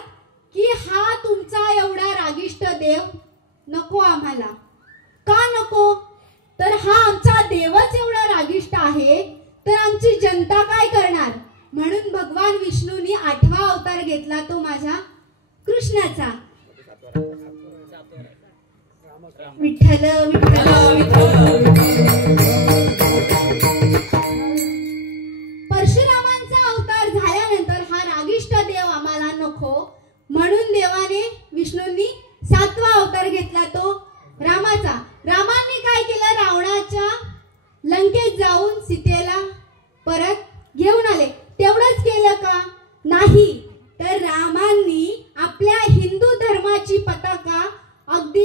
की हा तुमचा एवढा रागिष्ट देव नको आम्हाला. का नको? तर हा आमचा देवच एवढा रागिष्ट आहे, तर आमची जनता काय करणार? म्हणून भगवान विष्णूंनी 8वा अवतार घेतला तो माझ्या कृष्णाचा. विठ्ठल विठ्ठल. परशुरामांचा अवतार झाल्यानंतर हा रागिष्ट देव आम्हाला नको, म्हणून देवाने विष्णूंनी 7वा अवतार घेतला तो रामाचा. रामांनी काय केलं? रावणाच्या लंकेत जाऊन सीतेला परत घेऊन आले. तेवढंच केलं का? नाही. तर रामांनी आपल्या हिंदू धर्माची पताका अगदी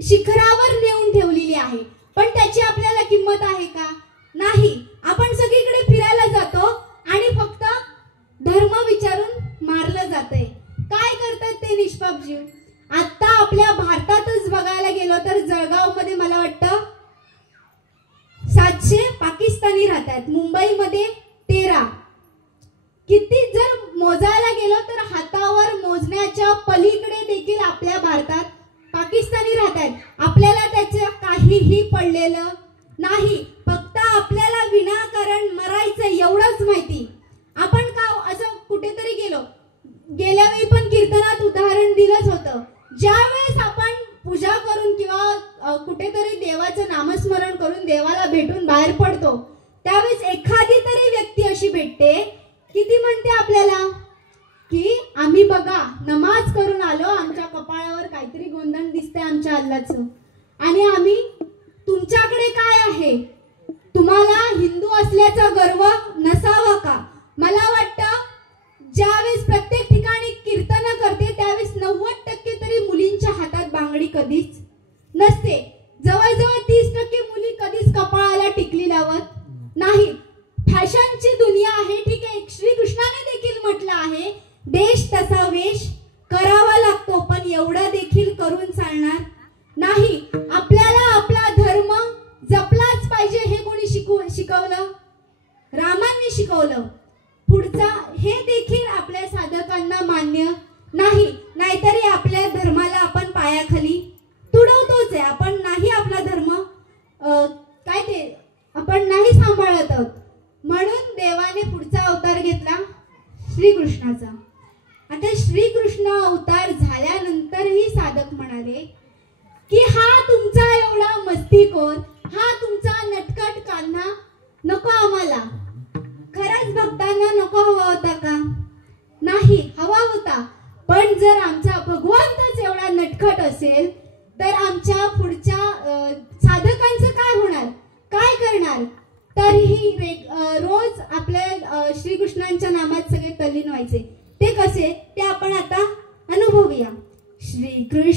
शिखरावर नेऊन ठेवलेली आहे. पण त्याची आपल्याला किंमत आहे का? नाही. आपण सगळीकडे फिरायला जातो आणि फक्त धर्म विचारून मारलं जातंय. काय करतात ते निष्पाप जीव? आता आपल्या भारतातच बघायला गेलो तर जळगाव मध्ये मला वाटतं 700 पाकिस्तानी राहतात. मुंबईमध्ये 13. किती जर मोजायला गेलो तर हातावर मोजण्याच्या पलीकडे देखील आपल्या भारतात पाकिस्तानी राहतात. आपल्याला त्याचं काहीही पडलेलं नाही. फक्त आपल्याला विनाकारण मरायचं एवढंच माहिती. आपण का असं कुठेतरी गेल्या वेळी पण कीर्तनात उदाहरण दिलंच होतं. ज्या वेळेस आपण पूजा करून किंवा कुठेतरी देवाचं नामस्मरण करून देवाला भेटून बाहेर पडतो, त्यावेळेस एखादी तरी व्यक्ती अशी भेटते की ती म्हणते आपल्याला की आम्ही बघा नमाज करून आलो, आमच्या कपाळावर काहीतरी गोंधळ दिसतंय आमच्या अल्लाचं, आणि आम्ही तुमच्याकडे काय आहे? तुम्हाला हिंदू असल्याचा गर्व नसावा का? मला वाटतं ज्यावेळेस प्रत्येक ठिकाणी कीर्तन करते त्यावेळेस 90% तरी मुलींच्या हातात बांगडी कधीच नसते. जवळजवळ 30% मुली कधीच कपाळाला टिकली लावत नाही. फॅशनची दुनिया आहे, ठीक आहे. श्रीकृष्णाने देखील म्हटलं आहे देश तसा वेश करावा लागतो, पण एवढं देखील करून चालणार नाही. आपल्याला आपला धर्म जपलाच पाहिजे. हे कोणी शिकवलं? रामांनी शिकवलं. पुढचा हे देखील आपल्या साधकांना मान्य नाही. नाहीतरी आपल्या धर्माला आपण पायाखाली तुडवतोच आहे. आपण नाही आपला धर्म काय ते आपण नाही सांभाळत आहोत. म्हणून देवाने पुढचा अवतार घेतला श्रीकृष्णाचा. आता श्रीकृष्ण अवतार झाल्यानंतरही साधक म्हणाले की हा तुमचा एवढा मस्तीखोर, हा तुमचा नटखट कान्हा नको आम्हाला. खरंच भक्तांना नको हवा होता का? नाही, हवा होता. पण जर आमचा भगवंतच एवढा नटखट असेल तर आमच्या पुढच्या साधकांचं काय होणार? काय करणार? तरीही रोज आपल्या श्रीकृष्णांच्या नामात सगळे तल्लीन व्हायचे. ते कसे ते आपण आता अनुभवूया. श्रीकृष्ण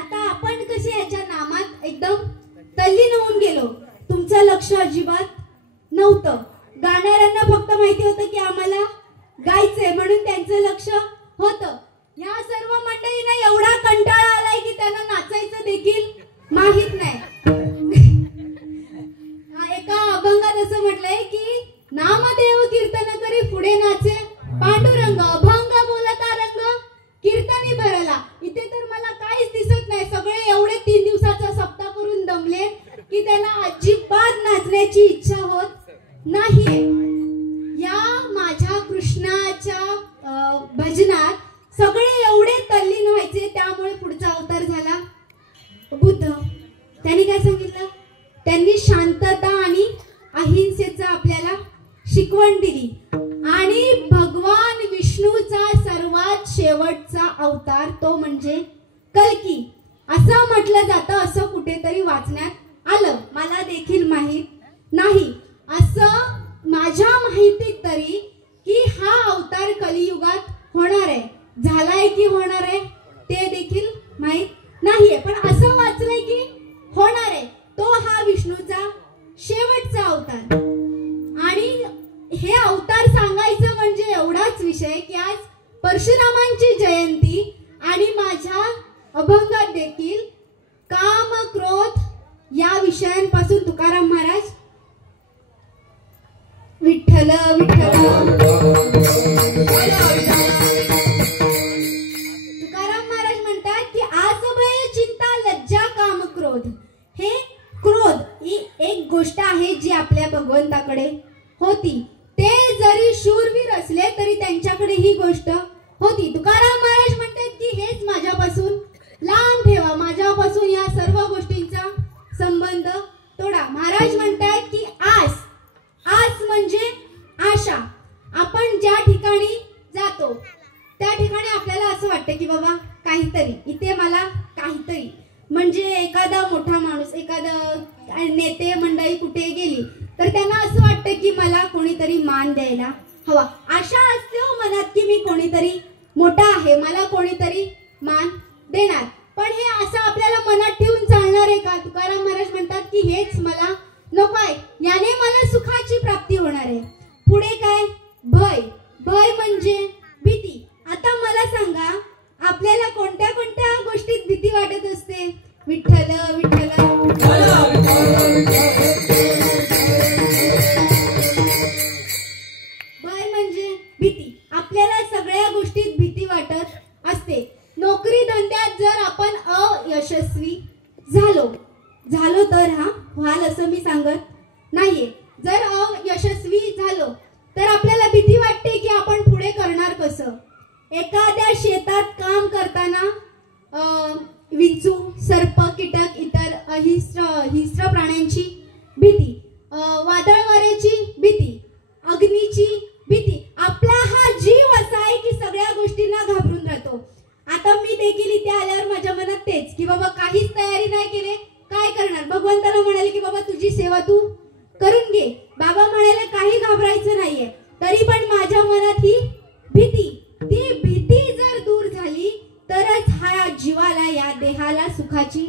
आता आपण कसे याच्या नामात एकदम तल्लीन होऊन गेलो. तुमचं लक्ष अजिबात नव्हतं. गाणाऱ्यांना फक्त माहिती होतं की आम्हाला गायचंय म्हणून त्यांचं लक्ष होतं. या सर्व मंडळींना एवढा कंटाळा आलाय की त्यांना नाचायचं देखील माहित नाही. एका अभंगात असं म्हटलंय की नामदेव कीर्तन करी पुढे नाचे पांडुरंग अभंग बोलता रंग कीर्तनी भरला. इथे तर मला काहीच दिसत नाही. सगळे एवढे 3 दिवसाचा सप्ताह करून दमले की त्यांना अजिबात नाचण्याची इच्छा होत नाहीये. या माझ्या कृष्णाच्या भजनात सगळे एवढे तल्लीन व्हायचे. त्यामुळे पुढचा अवतार झाला बुद्ध. त्यांनी काय सांगितलं? त्यांनी शांतता आणि अहिंसेचा आपल्याला शिकवण दिली. आणि भगवान विष्णूचा सर्वात शेवटचा अवतार तो म्हणजे कल्की असं म्हटलं जातं. असं कुठेतरी वाचण्यात आलं. मला देखील माहित नाही. असं माझ्या माहितीत तरी की हा अवतार कलियुगात होणार आहे. झालाय की होणार आहे ते देखील माहित नाहीये. पण असं वाचलंय की होणार आहे. तो हा विष्णूचा शेवटचा अवतार. आणि हे अवतार सांगायचं म्हणजे एवढाच विषय की आज परशुरामांची जयंती आणि माझ्या अभंगात देखील काम क्रोध या विषयांपासून तुकाराम महाराज विठ्ठल विठ्ठल तुकाराम महाराज म्हणतात की आज भय चिंता लज्जा काम क्रोध. हे क्रोध ही एक गोष्ट आहे जी आपल्या भगवंताकडे होती. ते जरी शूरवीर असले तरी त्यांच्याकडे ही गोष्ट होती. तुकाराम महाराज म्हणतात की हेच माझ्यापासून लांब ठेवा. माझ्यापासून या सर्व गोष्टींचा संबंध तोडा. महाराज म्हणतात की आस आस म्हणजे आशा. आपण ज्या ठिकाणी जातो त्या ठिकाणी आपल्याला असं वाटतं की बाबा काहीतरी इथे मला काहीतरी म्हणजे एखादा मोठा माणूस एखादा नेते मंडळी कुठे गेली तर त्यांना असं वाटतं की मला कोणीतरी मान द्यायला हवा. आशा असते हो मनात की मी कोणीतरी मोठा आहे मला कोणीतरी मान देणार. पण हे असं आपल्याला मनात ठेवून चालणार आहे का? तुकाराम महाराज म्हणतात की हेच मला नको आहे. याने मला सुखाची प्राप्ती होणार आहे. पुढे काय? भय. भय म्हणजे भीती. आता मला सांगा आपल्याला कोणत्या कोणत्या गोष्टीत भीती वाटत असते? विठ्ठल विठ्ठल भय म्हणजे भीती. आपल्याला सगळ्या गोष्टीत भीती वाटत असते. नोकरी धंद्यात जर आपण अयशस्वी झालो तर व्हाल असं मी सांगत नाहीये. जर अयशस्वी झालो तर आपल्याला भीती वाटते की आपण पुढे करणार कसं. एखाद्या शेतात काम करताना विंचू सर्प कीटक इतर हिंस्र प्राण्यांची भीती, वादळ वाऱ्याची भीती, अग्नीची भीती. आपला हा जीव असा आहे की सगळ्या गोष्टींना घाबरून राहतो. आता मी देखील इथे आल्यावर माझ्या मनात तेच की बाबा काहीच तयारी नाही केली काय करणार. भगवंताला म्हणाले की बाबा तुझी सेवा तू करून घे. बाबा म्हणाले काही घाबरायचं नाहीये. तरी पण माझ्या मनात ही भीती, ती भीती जर दूर झाली तरच ह्या जीवाला या देहाला सुखाची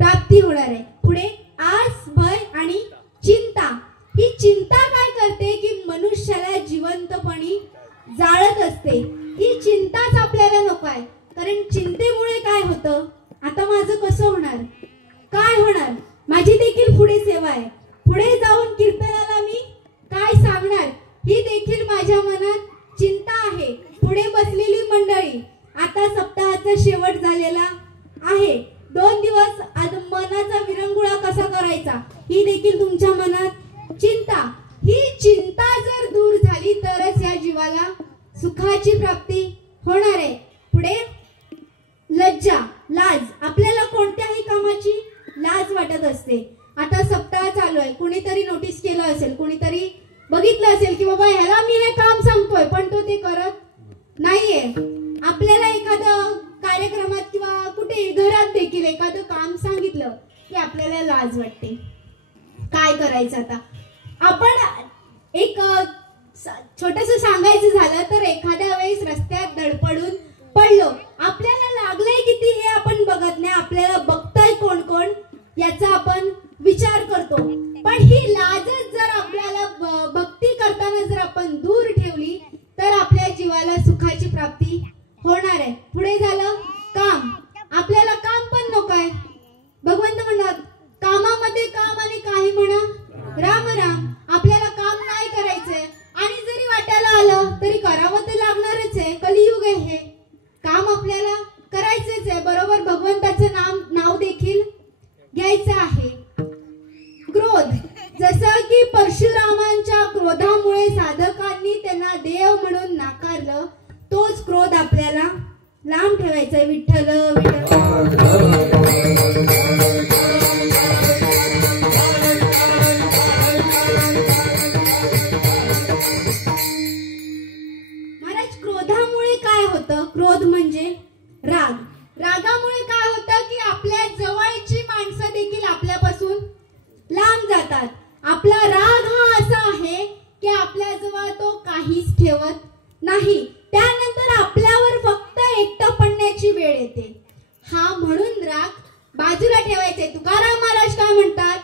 प्राप्ती होणार आहे. पुढे आस भय आणि चिंता. ही चिंता काय करते की मनुष्याला जिवंतपणी जाळत असते. ही चिंताच आपल्याला नको आहे. कारण चिंतेमुळे काय होतं? आता माझं कसं होणार काय होणार. माझी देखील पुढे सेवा आहे. पुढे जाऊन कीर्तनाला मी काय सांगणार ही देखील माझ्या मनात चिंता आहे. पुढे बसलेली मंडळी आता सप्ताहाचा शेवट झालेला आहे. 2 दिवस आज मनाचा विरंगुळा कसा करायचा ही देखील तुमच्या मनात चिंता. ही चिंता जर दूर झाली तरच या जीवाला सुखाची प्राप्ती होणार आहे. पुढे लज्जा, लाज. आपल्याला कोणत्याही कामाची लाज वाटत असते. आता सप्ताह चालू आहे, कुणीतरी नोटीस केलं असेल, कुणीतरी बघितलं असेल की बाबा ह्याला मी हे काम सांगतोय पण तो ते करत नाहीये. आपल्याला एखादं कार्यक्रमात किंवा कुठे घरात देखील एखादं काम सांगितलं की आपल्याला लाज वाटते. काय करायचं आता? आपण एक छोटंसं सांगायचं झालं तर एखाद्या वेळेस रस्त्यात धडपडून पडलो, आपल्याला लागलंय किती हे आपण बघत नाही, आपल्याला बघताय कोण कोण याचा आपण विचार करतो. पण ही लाजच जर आपल्याला भक्ती करताना जर आपण दूर ठेवली तर आपल्या जीवाला सुखाची प्राप्ती होणार आहे. पुढे झालं काम. आपल्याला काम पण नको आहे. भगवंत म्हणतात कामामध्ये काम आणि काही म्हणा राम राम. आपल्याला काम नाही करायचंय आणि जरी वाटायला आलं तरी करावं तर लागणारच आहे. कलियुग आहे हे. काम आपल्याला करायचंच आहे. बरोबर भगवंताचं नाव देखील घ्यायचं आहे. क्रोध. जसं की परशुरामांच्या क्रोधामुळे साधकांनी त्यांना देव म्हणून नाकारलं, तोच क्रोध आपल्याला लांब ठेवायचा आहे. विठ्ठल महाराज, क्रोधामुळे काय होतं? क्रोध म्हणजे राग. रागामुळे काय होतं की आपल्या जवळची माणसं देखील आपल्यापासून लांब जातात. आपला राग हा असा आहे की आपल्या जवळ तो काहीच ठेवत नाही. त्यानंतर आपल्यावर फक्त एकटं पडण्याची वेळ येते. हा म्हणून राग बाजूला ठेवायचे. तुकाराम महाराज काय म्हणतात?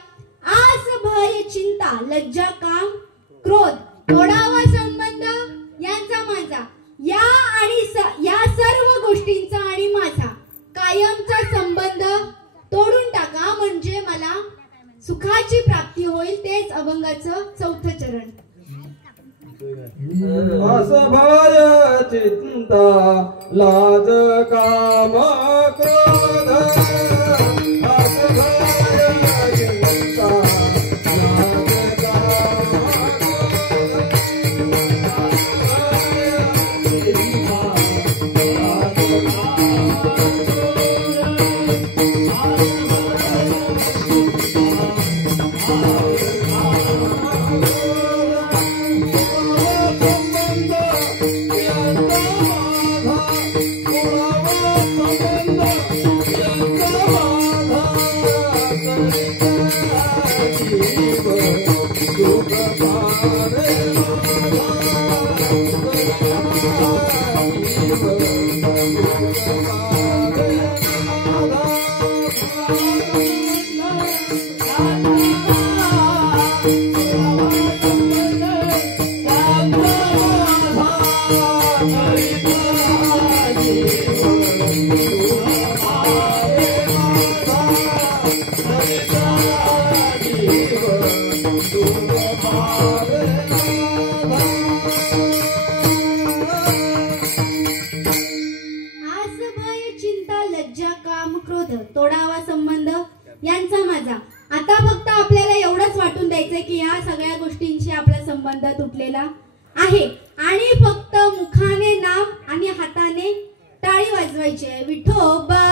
आस भय चिंता लज्जा काम क्रोध तोडावा संबंध यांचा माझा. या सर्व गोष्टींचा आणि माझा कायमचा संबंध तोडून टाका म्हणजे मला सुखाची प्राप्ती होईल. तेच अभंगाचं 4थं चरण. असभय चिंता लाज काम क्रोध. असभय चिंता लाज तोडावा संबंध यांचा माझा. आता फक्त आपल्याला एवढंच वाटून द्यायचंय की या सगळ्या गोष्टींशी आपला संबंध तुटलेला आहे आणि फक्त मुखाने नाम आणि हाताने टाळी वाजवायची आहे. विठोबा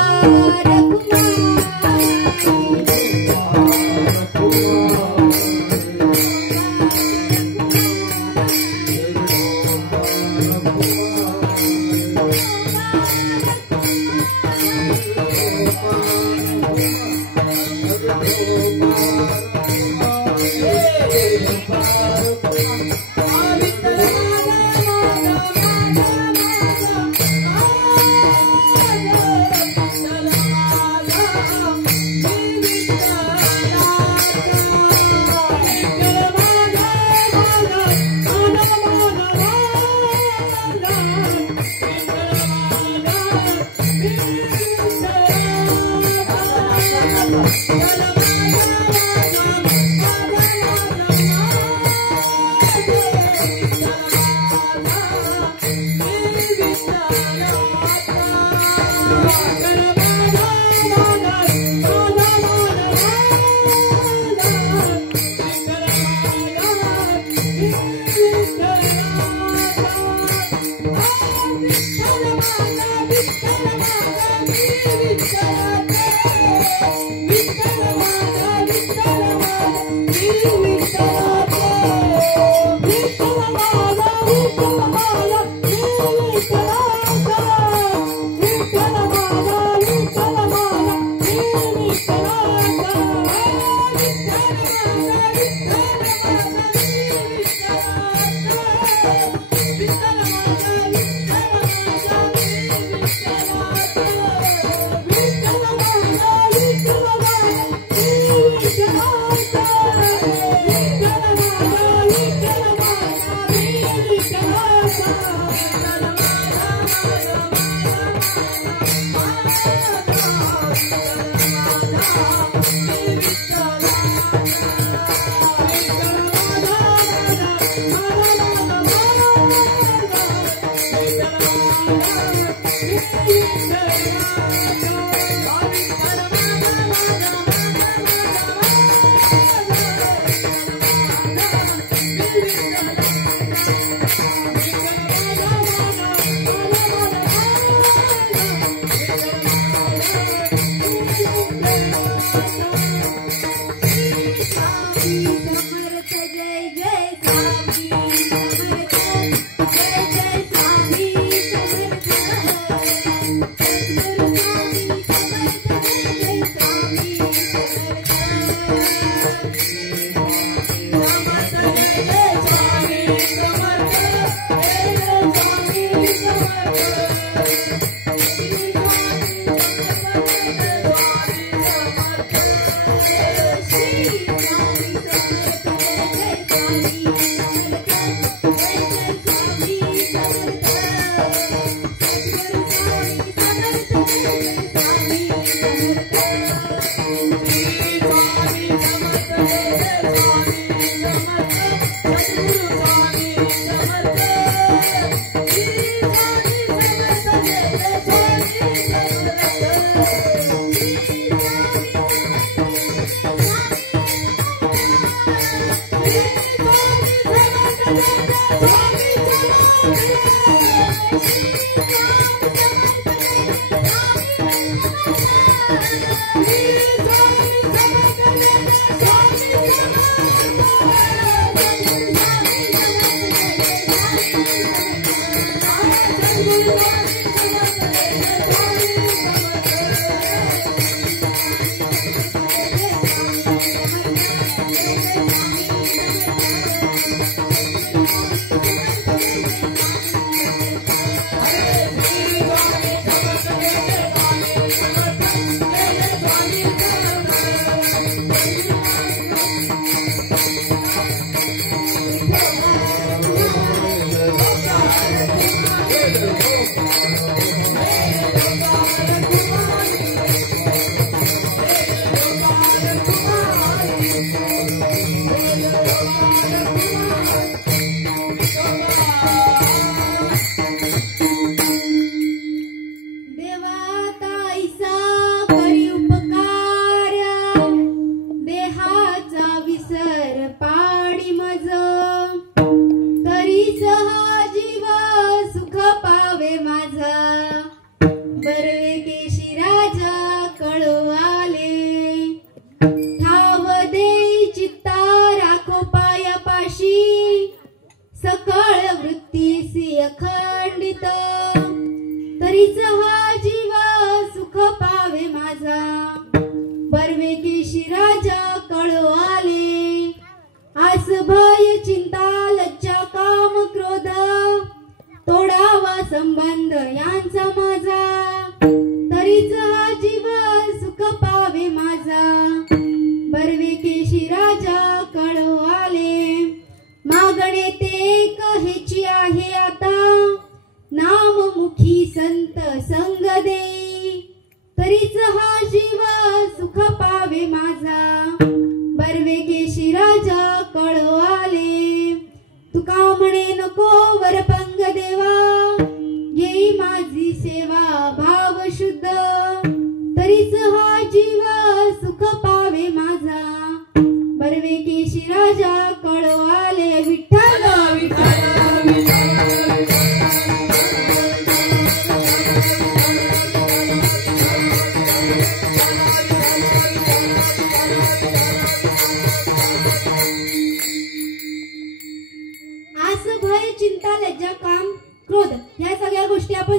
विठ्ठल विठ्ठल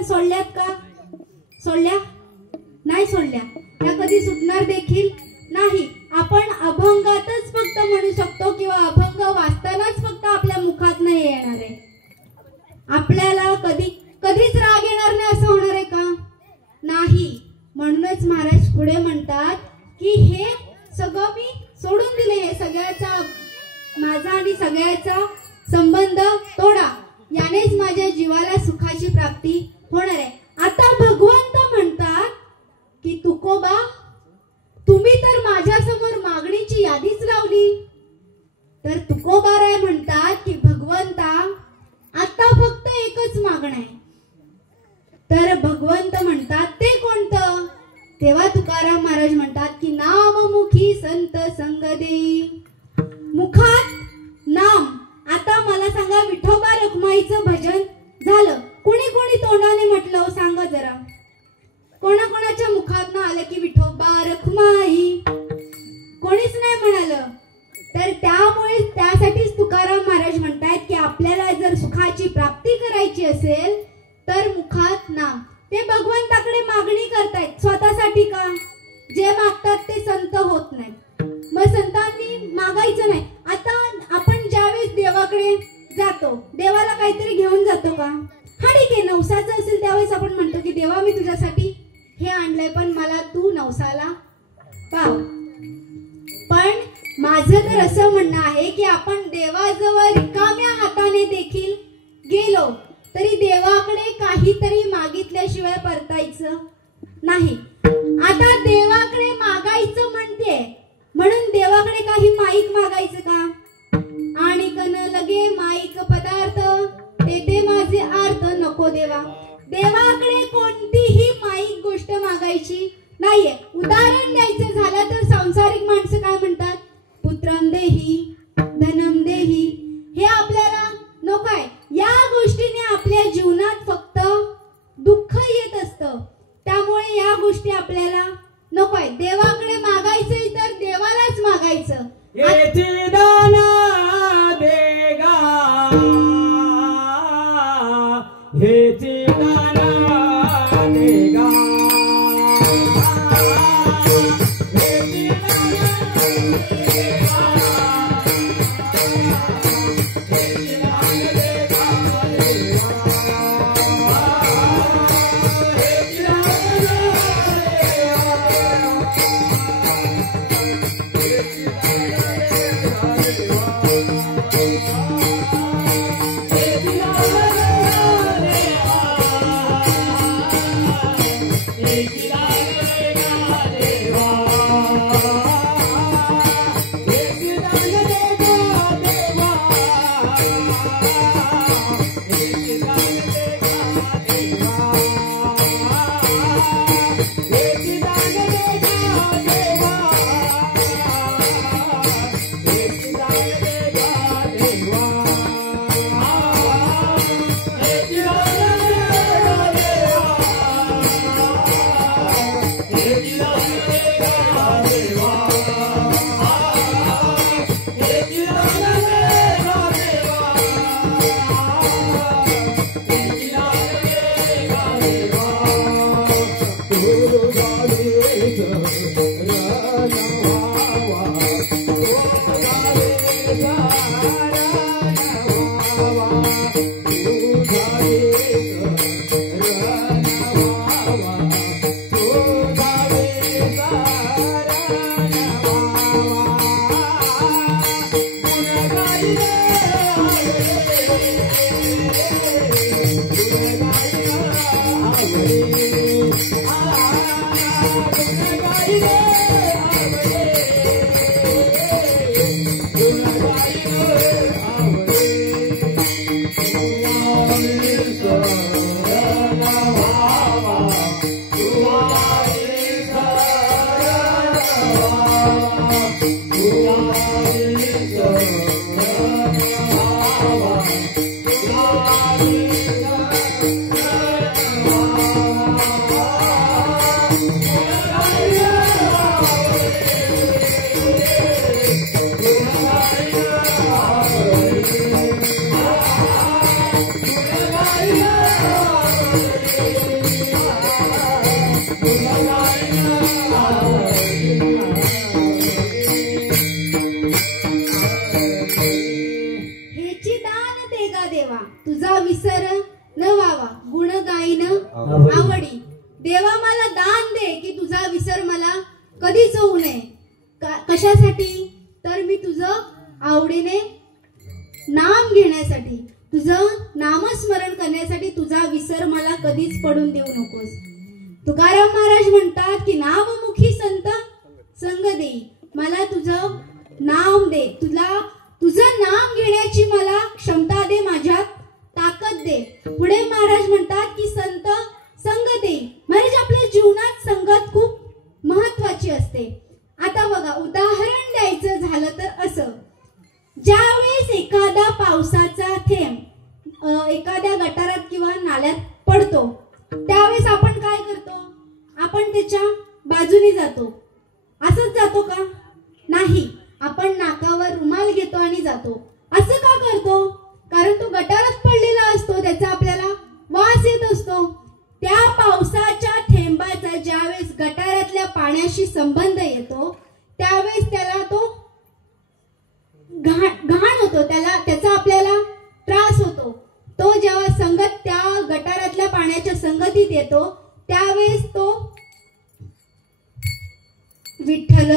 सोडल्यात का? सोडल्या नाही, सोडल्या त्या कधी सुटणार देखील नाही. आपण अभंगातच फक्त म्हणू शकतो किंवा अभंग वाचतानाच फक्त आपल्या मुखात नाही येणार आहे. आपल्याला कधीच राग येणार नाही असं होणार आहे का? नाही. म्हणूनच महाराज पुढे म्हणतात की हे सगळं मी सोडून दिले, हे सगळ्याचा माझा आणि सगळ्याचा संबंध तोडा, यानेच माझ्या जीवाला सुखाची प्राप्ती होणार आहे. आता भगवंत म्हणतात की तुकोबा, तुम्ही तर माझ्या समोर मागणीची यादीच लावली. तर तुकोबाराय म्हणतात की भगवंता, आता फक्त एकच मागणं आहे. तर भगवंत म्हणतात ते कोणतं? तेव्हा तुकाराम महाराज म्हणतात की नाममुखी संत संग देई. मुखात नाम. आता मला सांगा, विठोबा रखुमाईचं भजन झालं, कोणी कोणी तोंडाने म्हटलं सांगा जरा, कोणाकोणाच्या मुखात ना आलं की विठोबा रखुमाई? कोणीच नाही म्हणालं. तर त्यामुळे त्यासाठीच तुकाराम महाराज म्हणतात की आपल्याला जर सुखाची प्राप्ती करायची असेल तर मुखात नाम. ते भगवंताकडे मागणी करतायत, स्वतःसाठी का? जे मागतात ते संत होत नाहीत. मग संतांनी मागायचं नाही. आता आपण ज्यावेळेस देवाकडे जातो, देवाला काहीतरी घेऊन जातो का? हा ठीक आहे, नवसाचं असेल त्यावेळेस आपण म्हणतो की देवा मी तुझ्यासाठी हे आणलंय, पण मला तू नवसाला पाव. पण माझं तर असं म्हणणं आहे की आपण देवाजवळ रिकाम्या हाताने देखील गेलो तरी देवाकडे काहीतरी मागितल्याशिवाय परतायचं नाही. आता देवाकडे मागायचं म्हणते म्हणून देवाकडे काही माईक मागायचं का? आणि कन लगे माईक पदार्थ ते माझे अर्थ नको देवा. देवाकडे कोणतीही माईक गोष्ट मागायची नाहीये. उदाहरण द्यायचं झालं तर सांसारिक माणसं काय म्हणतात? पुत्रम देही, धनम देही. हे आपल्याला नको आहे. या गोष्टीने आपल्या जीवनात फक्त दुःख येत असतं. त्यामुळे या गोष्टी आपल्याला नको आहे. देवाकडे मागायचंय तर देवालाच मागायचं. येथे दाना देगा, येथे दाना देगा, येथे दाना देगा, आवडी देवा मला दान दे की तुझा विसर मला कधीच होऊ नये. कशासाठी? तर मी तुझं आवडीने नाम घेण्यासाठी, तुझं नामस्मरण करण्यासाठी. तुझा विसर मला कधीच पडून देऊ नकोस. तुकाराम महाराज म्हणतात की नाममुखी संत संग देई, मला तुझं नाम दे, तुझं नाम घेण्याची मला क्षमता दे, माझ्यात ताकद दे. पुढे महाराज म्हणतात की संत संग देई. महाराज आपल्या जीवनात संगत खूप महत्वाची असते. आता बघा, उदाहरण द्यायचं झालं तर असं, ज्यावेळेस एखादा पावसाचा थेंब एखाद्या गटारात किंवा नाल्यात पडतो, त्यावेळेस आपण काय करतो? आपण त्याच्या बाजूने जातो. असंच जातो का? नाही, आपण नाकावर रुमाल घेतो आणि जातो. असं का करतो? कारण तो गटारात पडलेला असतो, त्याचा आपल्याला वास येत असतो. त्या पावसाच्या थेंबाचा ज्यावेळेस गटारातल्या पाण्याशी संबंध येतो, त्यावेळेस त्याला तो घाण होतो, त्याचा आपल्याला त्रास होतो. तो जेव्हा संगत त्या गटारातल्या पाण्याच्या संगतीत येतो, त्यावेळेस तो विठ्ठल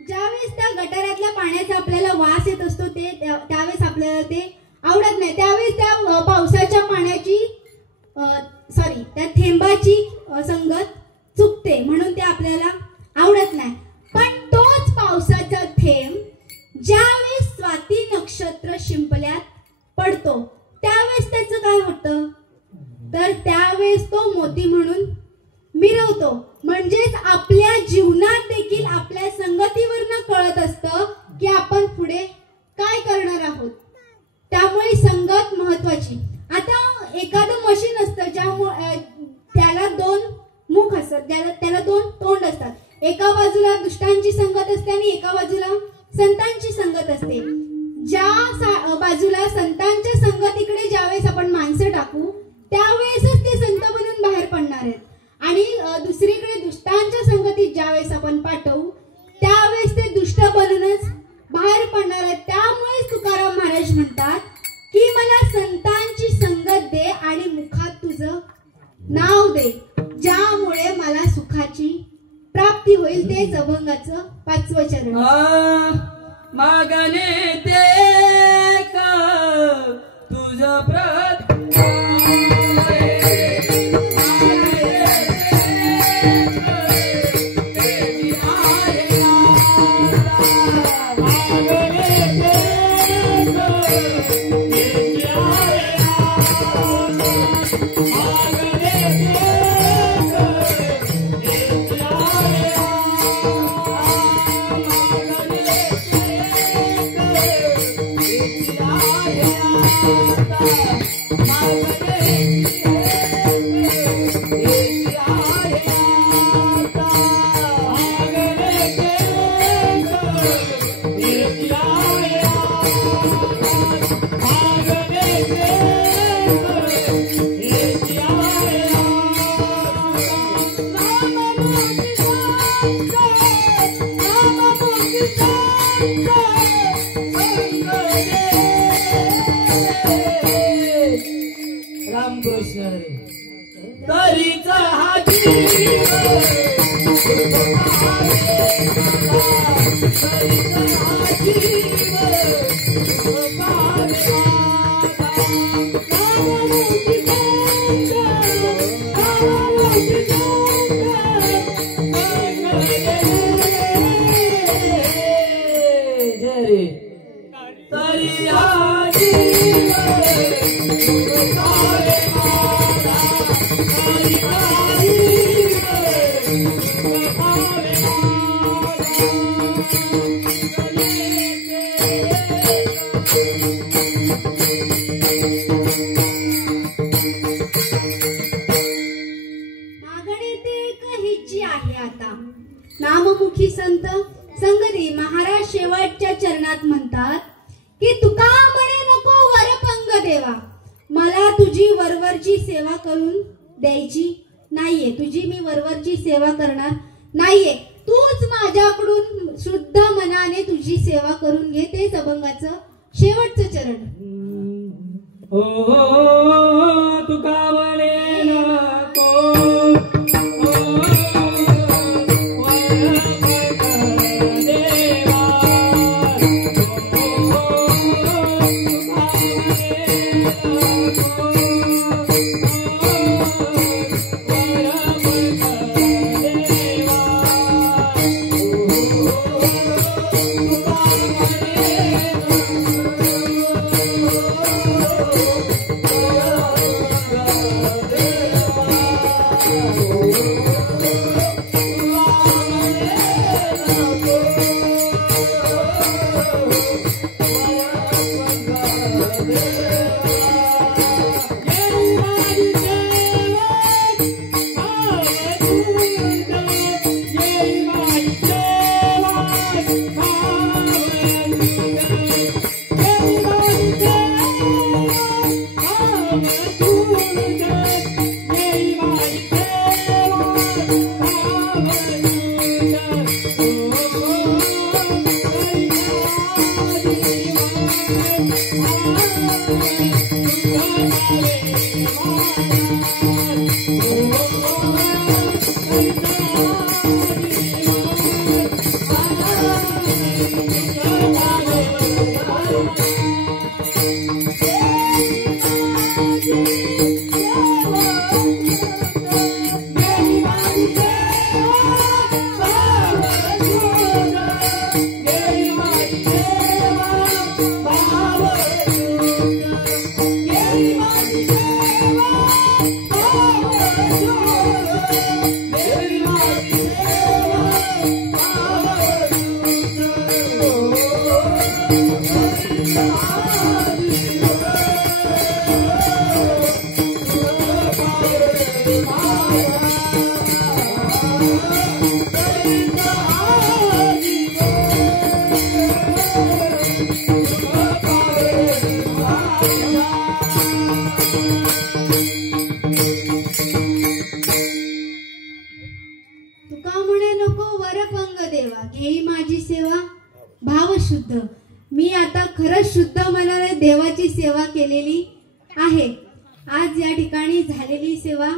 ज्यावेळेस त्या गटारातल्या पाण्याचा आपल्याला वास येत असतो, त्यावेळेस आपल्याला ते आवडत नाही. त्यावेळेस त्या पावसाच्या पाण्याची त्या थेंबाची संगत चुकते, म्हणून ते आपल्याला आवडत नाही. पण तोच पावसाचा थेंब ज्यावेळेस स्वाती नक्षत्र शिंपल्यात पडतो, त्यावेळेस त्याचं काय होतं? तर त्यावेळेस तो मोती म्हणून मिरवतो. म्हणजेच आपल्या जीवनात देखील आपल्या संगतीवरनं कळत असतं की आपण पुढे काय करणार आहोत. त्यामुळे संगत महत्वाची. आता एखादं मशीन असतं ज्यामुळे त्याला दोन मुख असतात, त्याला दोन तोंड असतात. एका बाजूला दुष्टांची संगत असते आणि एका बाजूला संतांची संगत असते. ज्या बाजूला संतांच्या संगतीकडे ज्यावेळेस आपण माणसं टाकू, त्यावेळेसच ते संत बनून बाहेर पडणार आहेत. आणि दुसरीकडे दुष्टांच्या संगतीत ज्यावेळेस आपण पाठवू, त्यावेळेस ते दुष्ट बनूनच बाहेर पडणार आहेत. त्यामुळे तुकाराम महाराज म्हणतात की मला संतांची संगत दे आणि मुखात तुझं नाव दे, ज्यामुळे मला सुखाची प्राप्ती होईल. तेच अभंगाचं 5वं चरण. मागणे ते तुझं प्रत रामकृष्ण तरीचा हा नाममुखी संत संगती. महाराज शेवटच्या चरणात म्हणतात की तुका म्हणे नको वरपंग देवा, मला तुझी वरवरची सेवा करून द्यायची नाहीये, तुझी मी वरवरची सेवा करणार नाहीये, तूच माझ्याकडून शुद्ध मनाने तुझी सेवा करून घे. तेच अभंगाचं शेवटचं चरण. ओ तुका म्हणे नको तुका म्हणे नको वरपंग देवा, घेई माझी सेवा भाव शुद्ध. मी आता खरंच शुद्ध मनाने देवाची सेवा केलेली आहे. आज या ठिकाणी झालेली सेवा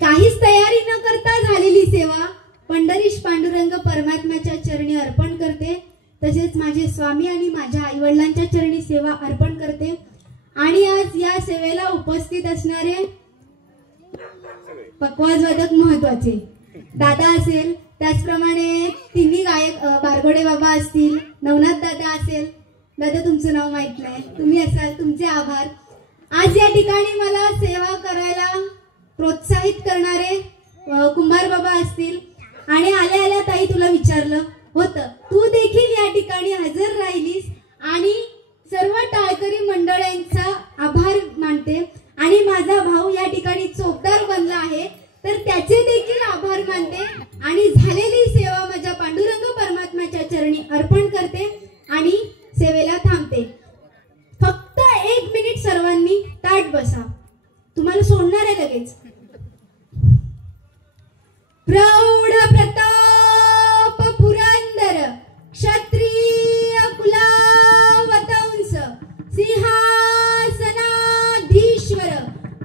काहीच तयारी न करता झालेली सेवा पंढरीश पांडुरंग परमात्म्याच्या चरणी अर्पण करते. तसेच माझे स्वामी आणि माझ्या आई वडिलांच्या चरणी सेवा अर्पण करते. आणि आज या सेवेला उपस्थित असणारे पकवाजवादक महत्वाचे दादा असेल, त्याचप्रमाणे तिन्ही गायक बारगोडे बाबा असतील, नवनाथ दादा असेल. दादा तुमचं नाव माहित नाही, तुम्ही असाल, तुमचे आभार. आज या ठिकाणी मला सेवा करायला प्रोत्साहित करणारे कुंभार बाबा असतील. आणि आल्या आल्या ताई तुला विचारलं होतं, तू देखील या ठिकाणी हजर राहिलीस आणि सर्व टाळकरी मंडळांचा आभार मानते. आणि माझा भाऊ या ठिकाणी चोपदार बनला आहे तर त्याचे देखील आभार मानते. आणि झालेली सेवा माझ्या पांडुरंग परमात्म्याच्या चरणी अर्पण करते आणि सेवेला थांबते. फक्त 1 मिनिट सर्वांनी ताट बसा, तुम्हाला सोडणार आहे लगेच. प्रौढ प्रताप पुरंदर क्षत्रिय कुलावतंस सिंहासनाधीश्वर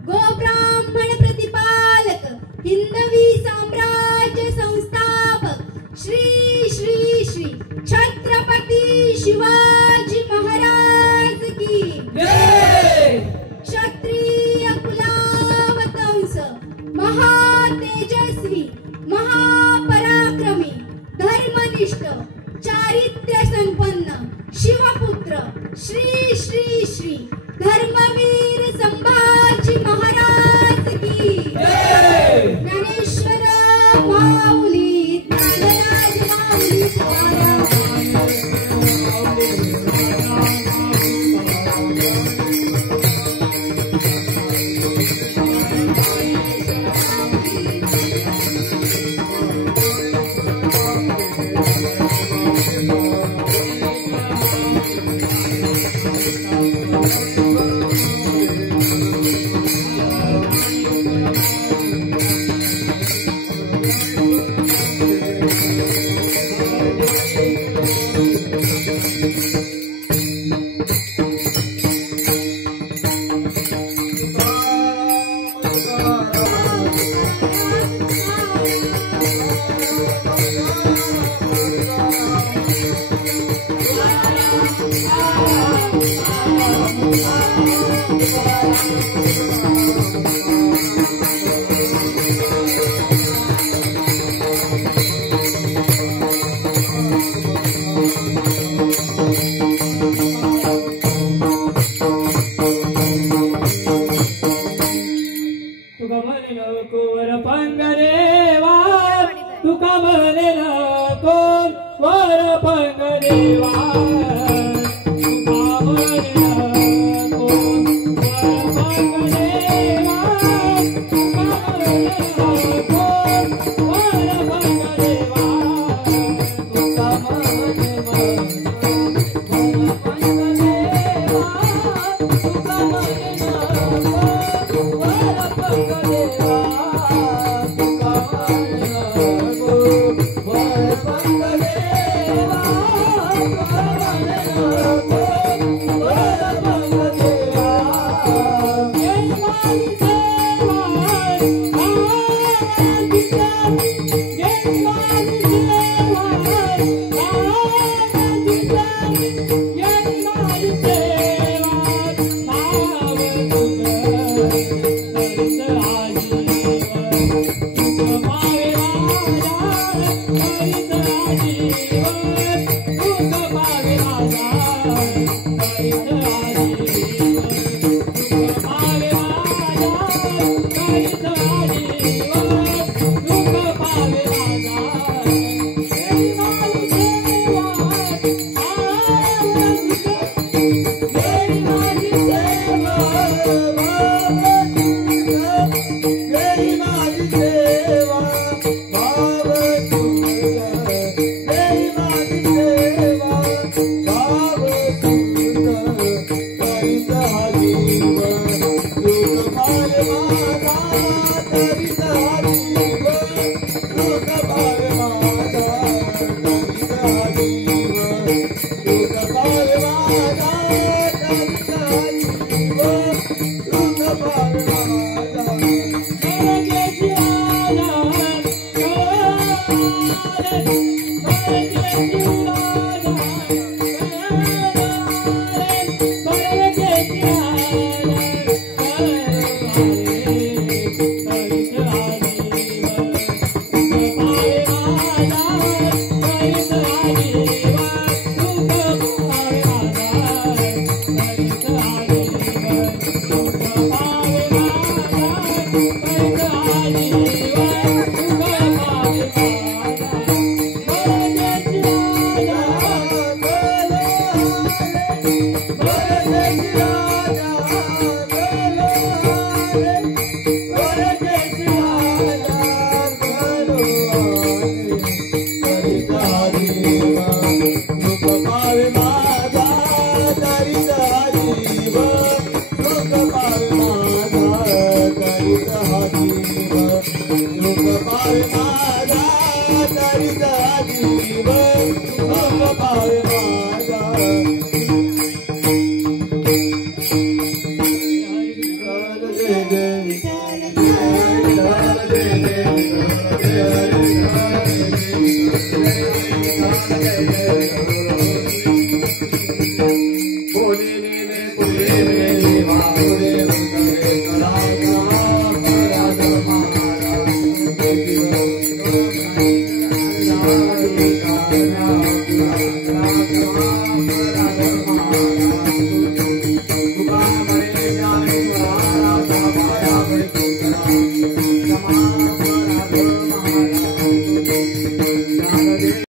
गोब्राह्मण प्रतिपालक हिंदवी साम्राज्य संस्थापक श्री श्री श्री छत्रपती शिवाजी महाराज की जय. क्षत्रिय कुलावतंस महातेजस्वी महापराक्रमी धर्मनिष्ठ चारित्र्य संपन्न शिवपुत्र श्री श्री श्री धर्मवीर संभाजी महाराज की जय. ज्ञानेश्वर माऊली ज्ञानराज माऊली तुकाराम तुका म्हणे नको वर पंगदेवा तुका म्हणे नको वर पंगदेवा तुका म्हणे नको वर पंगदेवा तुका म्हणे नको वर पंगदेवा तुका म्हणे नको वर पंगदेवा तुका म्हणे नको वर पंगदेवा तुका म्हणे नको वर पंगदेवा तुका म्हणे नको वर पंगदेवा जय माझी सेवा जय माझी सेवा जय माझी सेवा नाव तुझं करीत आजीवन तुझं पावे माझा करीत आजीवन तुझं पावे माझा करीत आजीवन तुझं पावे माझा करीत आजीवन तुझं पावे माझा जय माझी सेवा जय माझी सेवा जय माझी सेवा भाव तुझं जय माझी सेवा भाव तुझं करीत हा जीवन सुख पावे माझा करीत हा जीवन सुख पावे माझा करीत हा जीवन सुख पावे माझा करीत हा जीवन सुख पावे माझा Thank you.